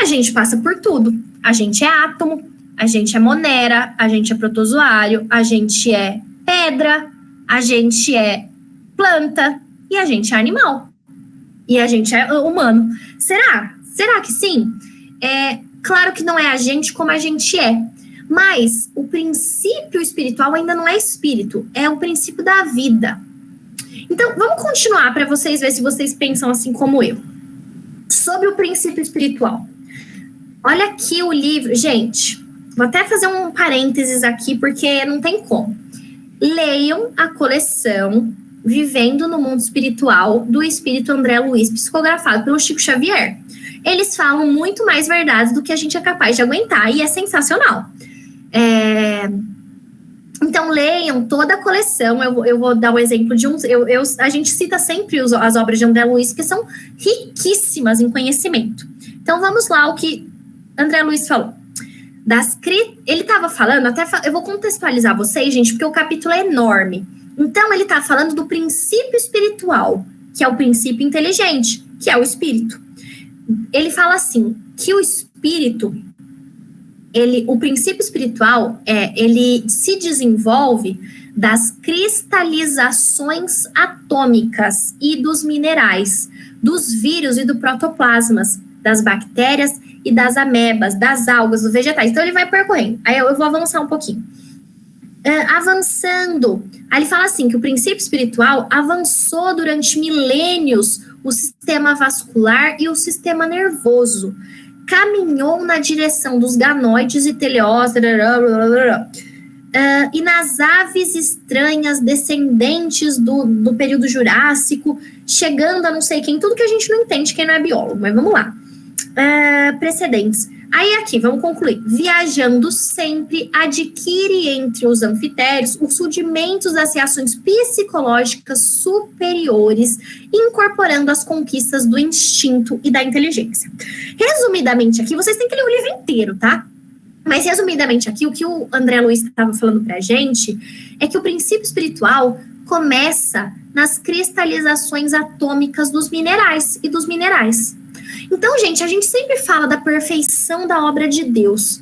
A gente passa por tudo. A gente é átomo, a gente é monera, a gente é protozoário, a gente é pedra, a gente é planta e a gente é animal. E a gente é humano. Será? Será que sim? Claro que não é a gente como a gente é. Mas o princípio espiritual ainda não é espírito. É o princípio da vida. Então, vamos continuar para vocês verem se vocês pensam assim como eu. Sobre o princípio espiritual. Olha aqui o livro. Gente, vou até fazer um parênteses aqui, porque não tem como. Leiam a coleção Vivendo no Mundo Espiritual, do Espírito André Luiz, psicografado pelo Chico Xavier. Eles falam muito mais verdades do que a gente é capaz de aguentar, e é sensacional. Então, leiam toda a coleção. Eu vou dar um exemplo de uns. A gente cita sempre as obras de André Luiz, que são riquíssimas em conhecimento. Então, vamos lá o que André Luiz falou. Ele estava falando, eu vou contextualizar vocês, gente, porque o capítulo é enorme. Então, ele está falando do princípio espiritual, que é o princípio inteligente, que é o espírito. Ele fala assim, que o espírito... o princípio espiritual, ele se desenvolve das cristalizações atômicas e dos minerais, dos vírus e do protoplasmas, das bactérias e das amebas, das algas, dos vegetais. Então, ele vai percorrendo. Aí eu vou avançar um pouquinho. Avançando, aí ele fala assim, que o princípio espiritual avançou durante milênios o sistema vascular e o sistema nervoso, caminhou na direção dos ganoides e teleósteros, e nas aves estranhas descendentes do período Jurássico, chegando a não sei quem, tudo que a gente não entende, quem não é biólogo, mas vamos lá. Precedentes. Aí aqui, vamos concluir. Viajando sempre, adquire entre os anfitérios os rudimentos das reações psicológicas superiores, incorporando as conquistas do instinto e da inteligência. Resumidamente aqui, vocês têm que ler o livro inteiro, tá? Mas resumidamente aqui, o que o André Luiz estava falando pra gente é que o princípio espiritual começa nas cristalizações atômicas dos minerais e dos minerais. Então, gente, a gente sempre fala da perfeição da obra de Deus.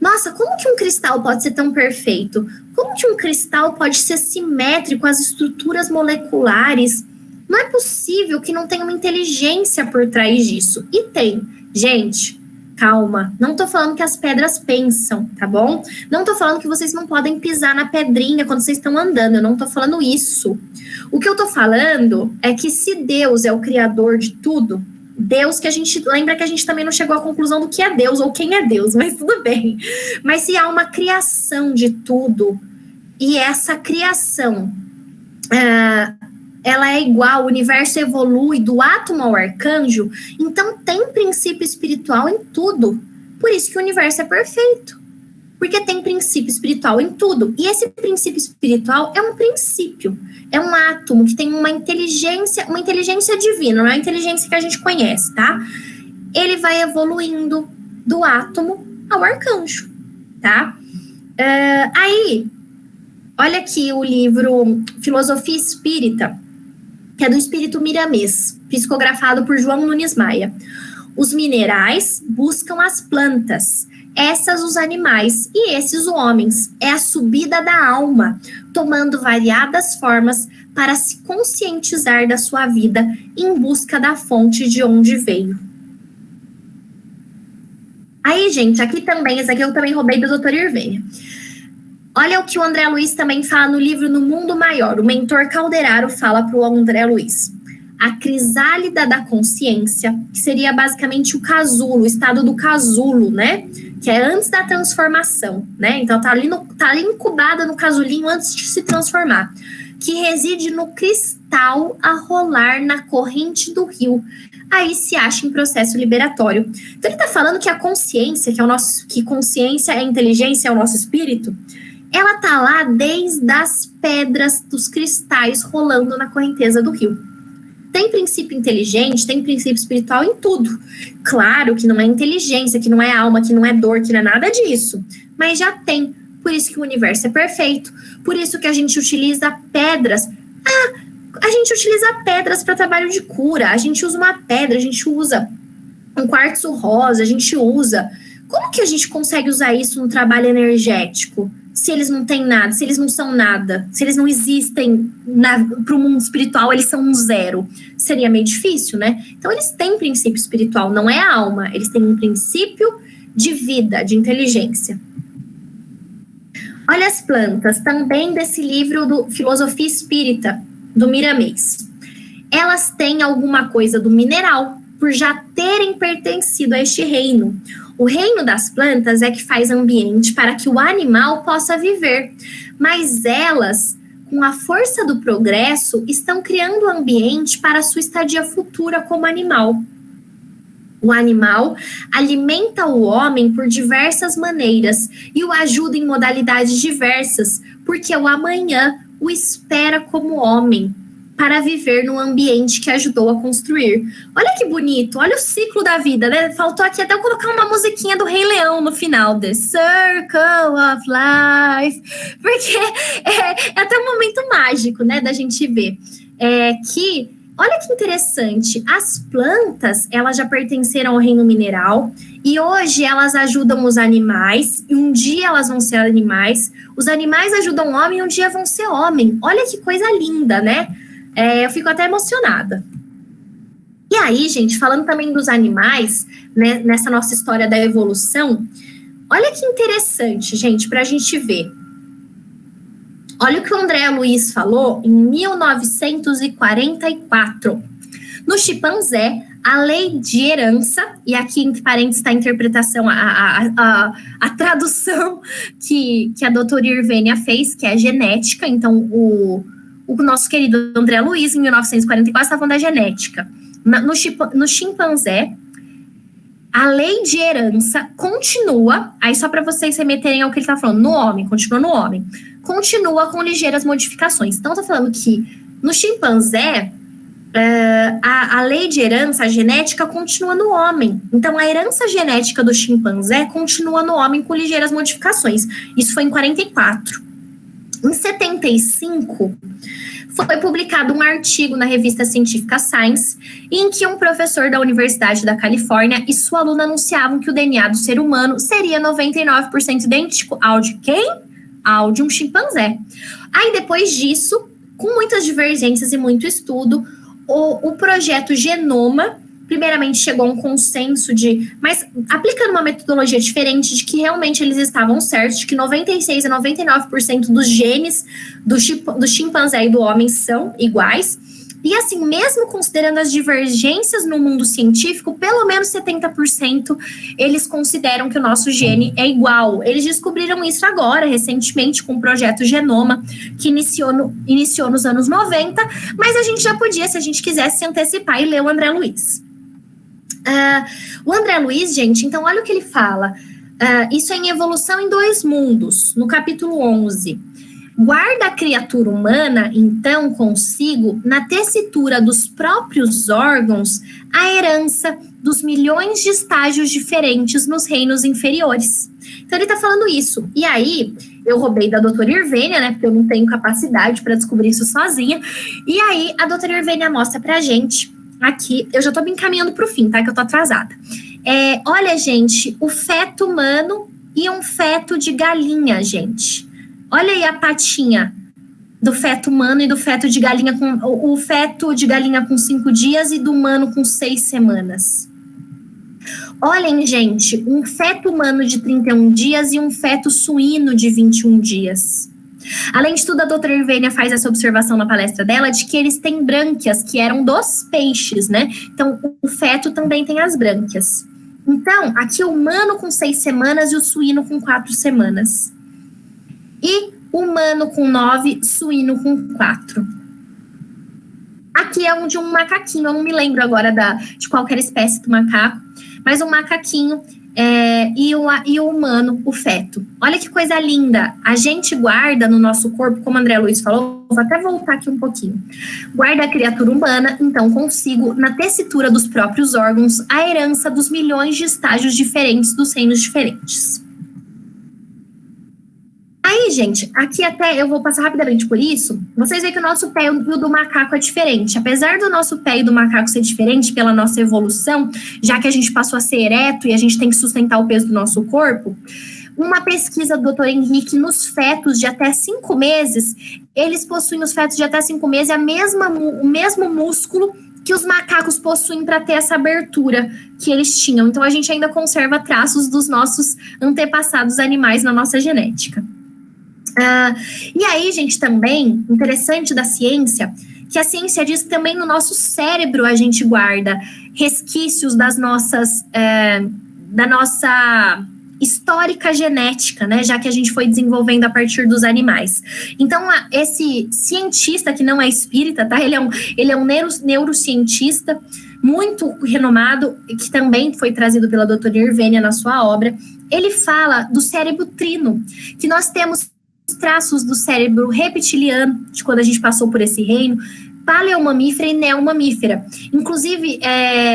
Nossa, como que um cristal pode ser tão perfeito? Como que um cristal pode ser simétrico às estruturas moleculares? Não é possível que não tenha uma inteligência por trás disso. E tem. Gente, calma. Não tô falando que as pedras pensam, tá bom? Não tô falando que vocês não podem pisar na pedrinha quando vocês estão andando. Eu não tô falando isso. O que eu tô falando é que se Deus é o criador de tudo... Deus, que a gente lembra que a gente também não chegou à conclusão do que é Deus ou quem é Deus, mas tudo bem. Mas se há uma criação de tudo, e essa criação, ela é igual, o universo evolui do átomo ao arcanjo, então tem princípio espiritual em tudo. Por isso que o universo é perfeito. Porque tem princípio espiritual em tudo. E esse princípio espiritual é um princípio. É um átomo que tem uma inteligência divina, não é a inteligência que a gente conhece, tá? Ele vai evoluindo do átomo ao arcanjo, tá? Aí, olha aqui o livro Filosofia Espírita, que é do Espírito Miramês, psicografado por João Nunes Maia. Os minerais buscam as plantas, essas os animais e esses os homens. É a subida da alma, tomando variadas formas para se conscientizar da sua vida em busca da fonte de onde veio. Aí, gente, aqui também, esse aqui eu também roubei do Dr. Irvênia. Olha o que o André Luiz também fala no livro No Mundo Maior. O mentor Calderaro fala para o André Luiz. A crisálida da consciência, que seria basicamente o casulo, o estado do casulo, né? Que é antes da transformação, né? Então tá ali incubada no casulinho antes de se transformar. Que reside no cristal a rolar na corrente do rio. Aí se acha em processo liberatório. Então ele tá falando que a consciência, que consciência é inteligência, é o nosso espírito, ela tá lá desde as pedras dos cristais rolando na correnteza do rio. Tem princípio inteligente, tem princípio espiritual em tudo. Claro que não é inteligência, que não é alma, que não é dor, que não é nada disso. Mas já tem. Por isso que o universo é perfeito. Por isso que a gente utiliza pedras. A gente utiliza pedras para trabalho de cura. A gente usa uma pedra, a gente usa um quartzo rosa, a gente usa... Como que a gente consegue usar isso no trabalho energético? Se eles não têm nada, se eles não são nada, se eles não existem para o mundo espiritual, eles são um zero. Seria meio difícil, né? Então, eles têm princípio espiritual, não é a alma. Eles têm um princípio de vida, de inteligência. Olha as plantas, também desse livro do Filosofia Espírita, do Miramês. Elas têm alguma coisa do mineral, por já terem pertencido a este reino. O reino das plantas é que faz ambiente para que o animal possa viver, mas elas, com a força do progresso, estão criando ambiente para a sua estadia futura como animal. O animal alimenta o homem por diversas maneiras e o ajuda em modalidades diversas, porque o amanhã o espera como homem para viver no ambiente que ajudou a construir. Olha que bonito, olha o ciclo da vida, né? Faltou aqui até eu colocar uma musiquinha do Rei Leão no final, The Circle of Life, porque é até um momento mágico, né, da gente ver que, olha que interessante, as plantas, elas já pertenceram ao reino mineral e hoje elas ajudam os animais e um dia elas vão ser animais, os animais ajudam o homem e um dia vão ser homem. Olha que coisa linda, né? Eu fico até emocionada. E aí, gente, falando também dos animais, né, nessa nossa história da evolução, olha que interessante, gente, para a gente ver. Olha o que o André Luiz falou em 1944. No chimpanzé, a lei de herança, e aqui entre parênteses está a interpretação, a tradução que a doutora Irvênia fez, que é a genética. Então, o nosso querido André Luiz, em 1944, está falando da genética. No chimpanzé, a lei de herança continua, aí só para vocês remeterem ao que ele está falando, no homem, continua no homem, continua com ligeiras modificações. Então, está falando que no chimpanzé, a lei de herança, a genética, continua no homem. Então, a herança genética do chimpanzé continua no homem com ligeiras modificações. Isso foi em 44. Em 75, foi publicado um artigo na revista científica Science, em que um professor da Universidade da Califórnia e sua aluna anunciavam que o DNA do ser humano seria 99% idêntico ao de quem? Ao de um chimpanzé. Aí, depois disso, com muitas divergências e muito estudo, o projeto Genoma, primeiramente chegou a um consenso mas aplicando uma metodologia diferente, de que realmente eles estavam certos, de que 96% a 99% dos genes do chimpanzé e do homem são iguais. E assim, mesmo considerando as divergências no mundo científico, pelo menos 70% eles consideram que o nosso gene é igual. Eles descobriram isso agora, recentemente, com o projeto Genoma, que iniciou nos anos 90, mas a gente já podia, se a gente quisesse, se antecipar e ler o André Luiz. O André Luiz, gente, então olha o que ele fala. Isso é em Evolução em Dois Mundos, no capítulo 11. Guarda a criatura humana, então, consigo, na tessitura dos próprios órgãos, a herança dos milhões de estágios diferentes nos reinos inferiores. Então, ele está falando isso. E aí, eu roubei da doutora Irvênia, né, porque eu não tenho capacidade para descobrir isso sozinha. E aí, a doutora Irvênia mostra pra gente aqui, eu já tô me encaminhando pro fim, tá? Que eu tô atrasada. Olha, gente, o feto humano e um feto de galinha, gente. Olha aí a patinha do feto humano e do feto de galinha, o feto de galinha com 5 dias e do humano com 6 semanas. Olhem, gente, um feto humano de 31 dias e um feto suíno de 21 dias. Além de tudo, a doutora Irvênia faz essa observação na palestra dela de que eles têm brânquias, que eram dos peixes, né? Então, o feto também tem as brânquias. Então, aqui o humano com 6 semanas e o suíno com 4 semanas. E o humano com 9, suíno com 4. Aqui é de um macaquinho, eu não me lembro agora de qualquer espécie do macaco, mas um macaquinho e o humano, o feto. Olha que coisa linda. A gente guarda no nosso corpo, como o André Luiz falou, vou até voltar aqui um pouquinho. Guarda a criatura humana, então consigo, na tessitura dos próprios órgãos, a herança dos milhões de estágios diferentes dos reinos diferentes. Aí, gente, aqui até eu vou passar rapidamente por isso. Vocês veem que o nosso pé e o do macaco é diferente. Apesar do nosso pé e do macaco ser diferente pela nossa evolução, já que a gente passou a ser ereto e a gente tem que sustentar o peso do nosso corpo, uma pesquisa do Dr. Henrique nos fetos de até 5 meses, eles possuem, os fetos de até 5 meses, o mesmo músculo que os macacos possuem para ter essa abertura que eles tinham. Então, a gente ainda conserva traços dos nossos antepassados animais na nossa genética. E aí, gente, também, interessante da ciência, que a ciência diz que também no nosso cérebro a gente guarda resquícios da nossa histórica genética, né, já que a gente foi desenvolvendo a partir dos animais. Então, esse cientista, que não é espírita, tá, ele é um neurocientista, muito renomado, que também foi trazido pela doutora Irvênia na sua obra. Ele fala do cérebro trino, que nós temos traços do cérebro reptiliano, de quando a gente passou por esse reino, paleomamífera e neomamífera. Inclusive,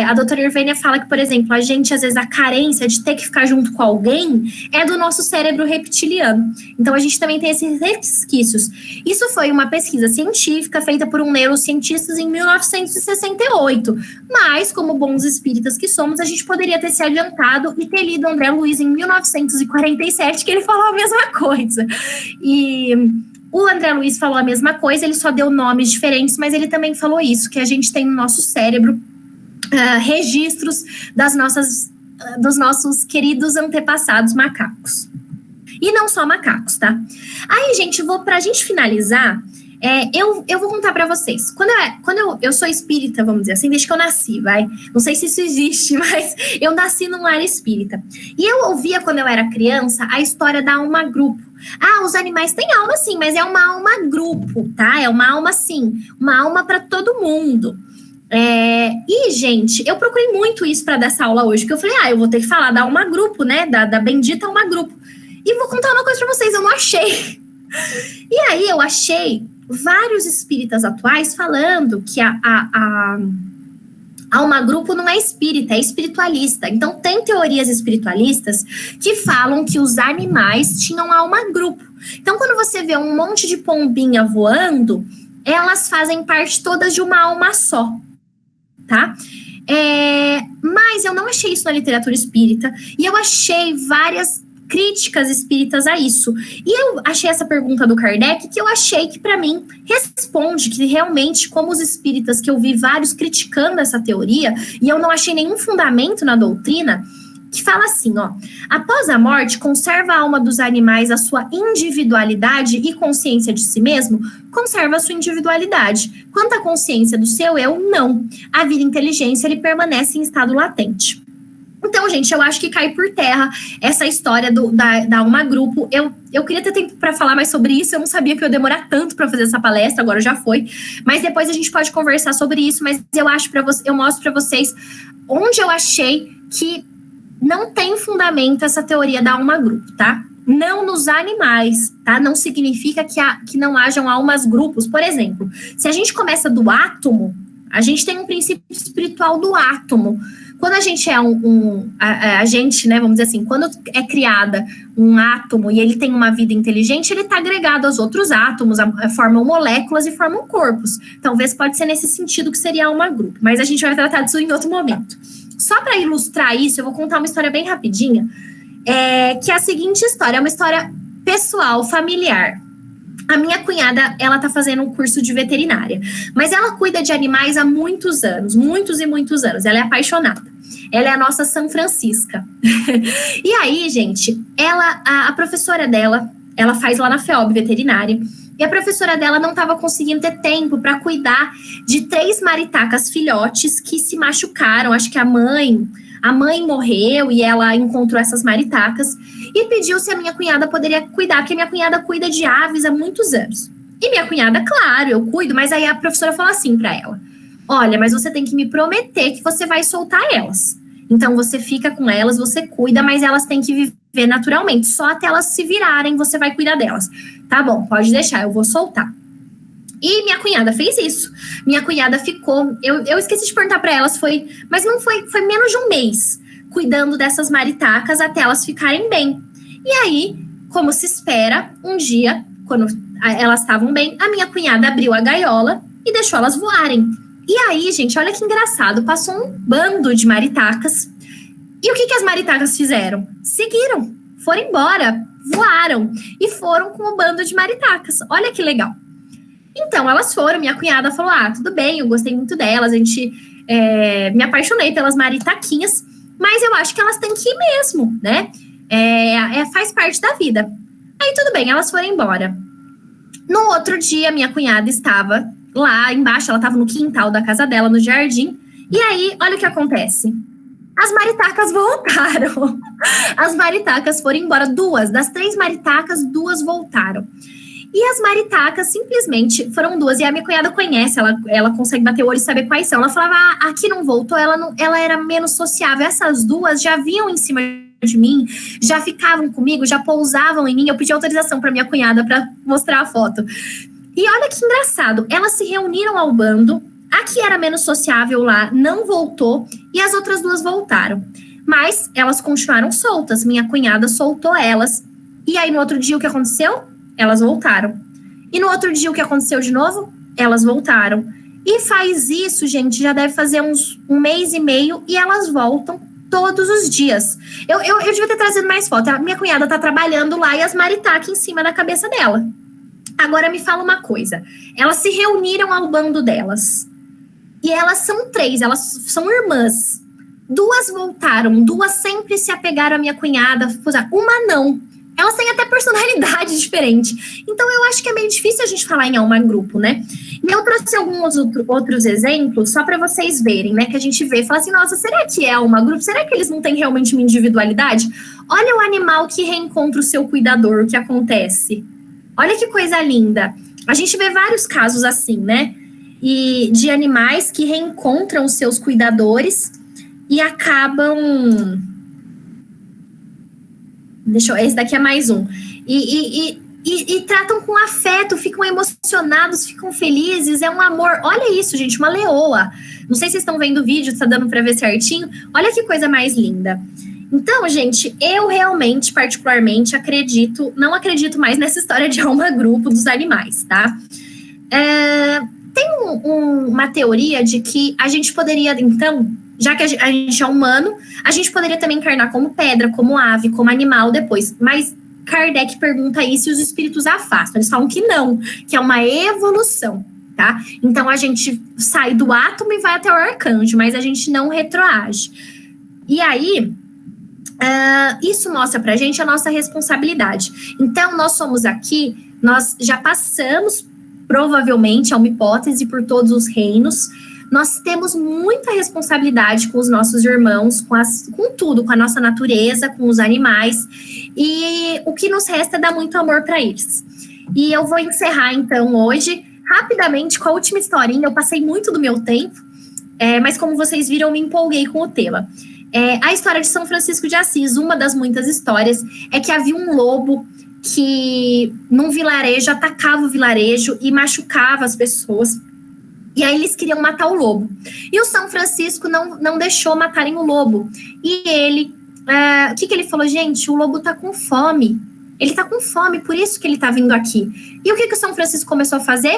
a doutora Irvênia fala que, por exemplo, a gente, às vezes, a carência de ter que ficar junto com alguém é do nosso cérebro reptiliano. Então, a gente também tem esses resquícios. Isso foi uma pesquisa científica feita por um neurocientista em 1968. Mas, como bons espíritas que somos, a gente poderia ter se adiantado e ter lido André Luiz em 1947, que ele falou a mesma coisa. E o André Luiz falou a mesma coisa, ele só deu nomes diferentes, mas ele também falou isso, que a gente tem no nosso cérebro registros dos nossos queridos antepassados macacos. E não só macacos, tá? Aí, gente, pra gente finalizar, eu vou contar pra vocês. Quando eu sou espírita, vamos dizer assim, desde que eu nasci, não sei se isso existe, mas eu nasci num lar espírita. E eu ouvia, quando eu era criança, a história da alma grupo. Os animais têm alma sim, mas é uma alma grupo, tá? É uma alma sim, uma alma para todo mundo. E, gente, eu procurei muito isso para dar essa aula hoje, que eu falei, eu vou ter que falar da alma grupo, né? Da bendita alma grupo. E vou contar uma coisa para vocês, eu não achei. E aí eu achei vários espíritas atuais falando que a alma grupo não é espírita, é espiritualista. Então, tem teorias espiritualistas que falam que os animais tinham alma grupo. Então, quando você vê um monte de pombinha voando, elas fazem parte todas de uma alma só, tá? Mas eu não achei isso na literatura espírita, e eu achei várias críticas espíritas a isso. E eu achei essa pergunta do Kardec, que eu achei que, para mim, responde que realmente, como os espíritas, que eu vi vários criticando essa teoria, e eu não achei nenhum fundamento na doutrina, que fala assim, após a morte, conserva a alma dos animais a sua individualidade e consciência de si mesmo? Conserva a sua individualidade. Quanto à consciência do seu eu, não. A vida e inteligência, ele permanece em estado latente. Então, gente, eu acho que cai por terra essa história da alma grupo. Eu queria ter tempo para falar mais sobre isso, eu não sabia que eu ia demorar tanto para fazer essa palestra, agora já foi. Mas depois a gente pode conversar sobre isso, mas eu mostro para vocês onde eu achei que não tem fundamento essa teoria da alma grupo, tá? Não nos animais, tá? Não significa que não hajam almas grupos. Por exemplo, se a gente começa do átomo, a gente tem um princípio espiritual do átomo. Quando a gente a gente, né, vamos dizer assim, quando é criada um átomo e ele tem uma vida inteligente, ele está agregado aos outros átomos, formam moléculas e formam corpos. Talvez pode ser nesse sentido que seria alma grupo, mas a gente vai tratar disso em outro momento. Só para ilustrar isso, eu vou contar uma história bem rapidinha, que é a seguinte história, é uma história pessoal, familiar. A minha cunhada, ela tá fazendo um curso de veterinária, mas ela cuida de animais há muitos anos, muitos e muitos anos, ela é apaixonada. Ela é a nossa São Francisca. E aí, gente, a professora dela, ela faz lá na FEOB veterinária, e a professora dela não estava conseguindo ter tempo para cuidar de 3 maritacas filhotes que se machucaram. Acho que a mãe morreu e ela encontrou essas maritacas e pediu se a minha cunhada poderia cuidar, porque a minha cunhada cuida de aves há muitos anos. E minha cunhada, claro, eu cuido, mas aí a professora falou assim para ela: olha, mas você tem que me prometer que você vai soltar elas. Então você fica com elas, você cuida, mas elas têm que viver naturalmente. Só até elas se virarem, você vai cuidar delas. Tá bom, pode deixar, eu vou soltar. E minha cunhada fez isso. Minha cunhada ficou... Eu esqueci de perguntar para elas, mas não foi menos de um mês, cuidando dessas maritacas até elas ficarem bem. E aí, como se espera, um dia, quando elas estavam bem, a minha cunhada abriu a gaiola e deixou elas voarem. E aí, gente, olha que engraçado, passou um bando de maritacas. E o que as maritacas fizeram? Seguiram, foram embora, voaram e foram com o bando de maritacas. Olha que legal. Então, elas foram, minha cunhada falou, tudo bem, eu gostei muito delas, me apaixonei pelas maritaquinhas, mas eu acho que elas têm que ir mesmo, né? Faz parte da vida. Aí, tudo bem, elas foram embora. No outro dia, minha cunhada estava lá embaixo, ela estava no quintal da casa dela, no jardim, e aí, olha o que acontece. As maritacas voltaram. As maritacas foram embora, 2 das 3 maritacas, 2 voltaram. E as maritacas simplesmente foram duas, e a minha cunhada conhece, ela consegue bater o olho e saber quais são. Ela falava, aqui não voltou, ela era menos sociável. Essas duas já vinham em cima de mim, já ficavam comigo, já pousavam em mim. Eu pedi autorização para minha cunhada para mostrar a foto. E olha que engraçado, elas se reuniram ao bando, a que era menos sociável lá não voltou, e as outras duas voltaram. Mas elas continuaram soltas, minha cunhada soltou elas. E aí no outro dia o que aconteceu? Elas voltaram. E no outro dia o que aconteceu de novo? Elas voltaram. E faz isso, gente, já deve fazer um mês e meio, e elas voltam todos os dias. Eu devia ter trazido mais foto. A minha cunhada tá trabalhando lá e as maritacas em cima da cabeça dela. Agora me fala uma coisa. Elas se reuniram ao bando delas. E elas são 3, elas são irmãs. 2 voltaram, 2 sempre se apegaram à minha cunhada. Uma não. Elas têm até personalidade diferente. Então, eu acho que é meio difícil a gente falar em alma grupo, né? E eu trouxe alguns outros exemplos, só para vocês verem, né? Que a gente vê e fala assim, nossa, será que é alma grupo? Será que eles não têm realmente uma individualidade? Olha o animal que reencontra o seu cuidador, o que acontece. Olha que coisa linda. A gente vê vários casos assim, né? E de animais que reencontram os seus cuidadores e acabam... Esse daqui é mais um. E tratam com afeto, ficam emocionados, ficam felizes, é um amor. Olha isso, gente, uma leoa. Não sei se vocês estão vendo o vídeo, tá dando para ver certinho. Olha que coisa mais linda. Então, gente, eu realmente, particularmente, não acredito mais nessa história de alma grupo dos animais, tá? Tem uma teoria de que a gente poderia, então, já que a gente é humano, a gente poderia também encarnar como pedra, como ave, como animal depois. Mas Kardec pergunta isso e os espíritos afastam. Eles falam que não, que é uma evolução, tá? Então, a gente sai do átomo e vai até o arcanjo, mas a gente não retroage. E aí... isso mostra pra gente a nossa responsabilidade. Então, nós somos aqui, nós já passamos, provavelmente, é uma hipótese, por todos os reinos. Nós temos muita responsabilidade com os nossos irmãos, com tudo, com a nossa natureza, com os animais, e o que nos resta é dar muito amor para eles. E eu vou encerrar, então, hoje, rapidamente, com a última historinha. Eu passei muito do meu tempo, mas como vocês viram, eu me empolguei com o tema. A história de São Francisco de Assis, uma das muitas histórias, é que havia um lobo que, num vilarejo, atacava o vilarejo e machucava as pessoas. E aí eles queriam matar o lobo. E o São Francisco não deixou matarem o lobo. E ele, o que ele falou? Gente, o lobo tá com fome. Ele tá com fome, por isso que ele tá vindo aqui. E o que o São Francisco começou a fazer?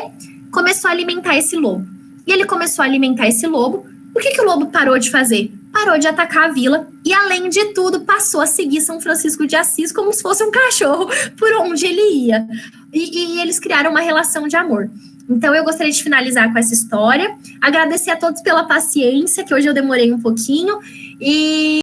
Começou a alimentar esse lobo. E ele começou a alimentar esse lobo. O que o lobo parou de fazer? Parou de atacar a vila e, além de tudo, passou a seguir São Francisco de Assis como se fosse um cachorro por onde ele ia. E eles criaram uma relação de amor. Então, eu gostaria de finalizar com essa história. Agradecer a todos pela paciência, que hoje eu demorei um pouquinho. E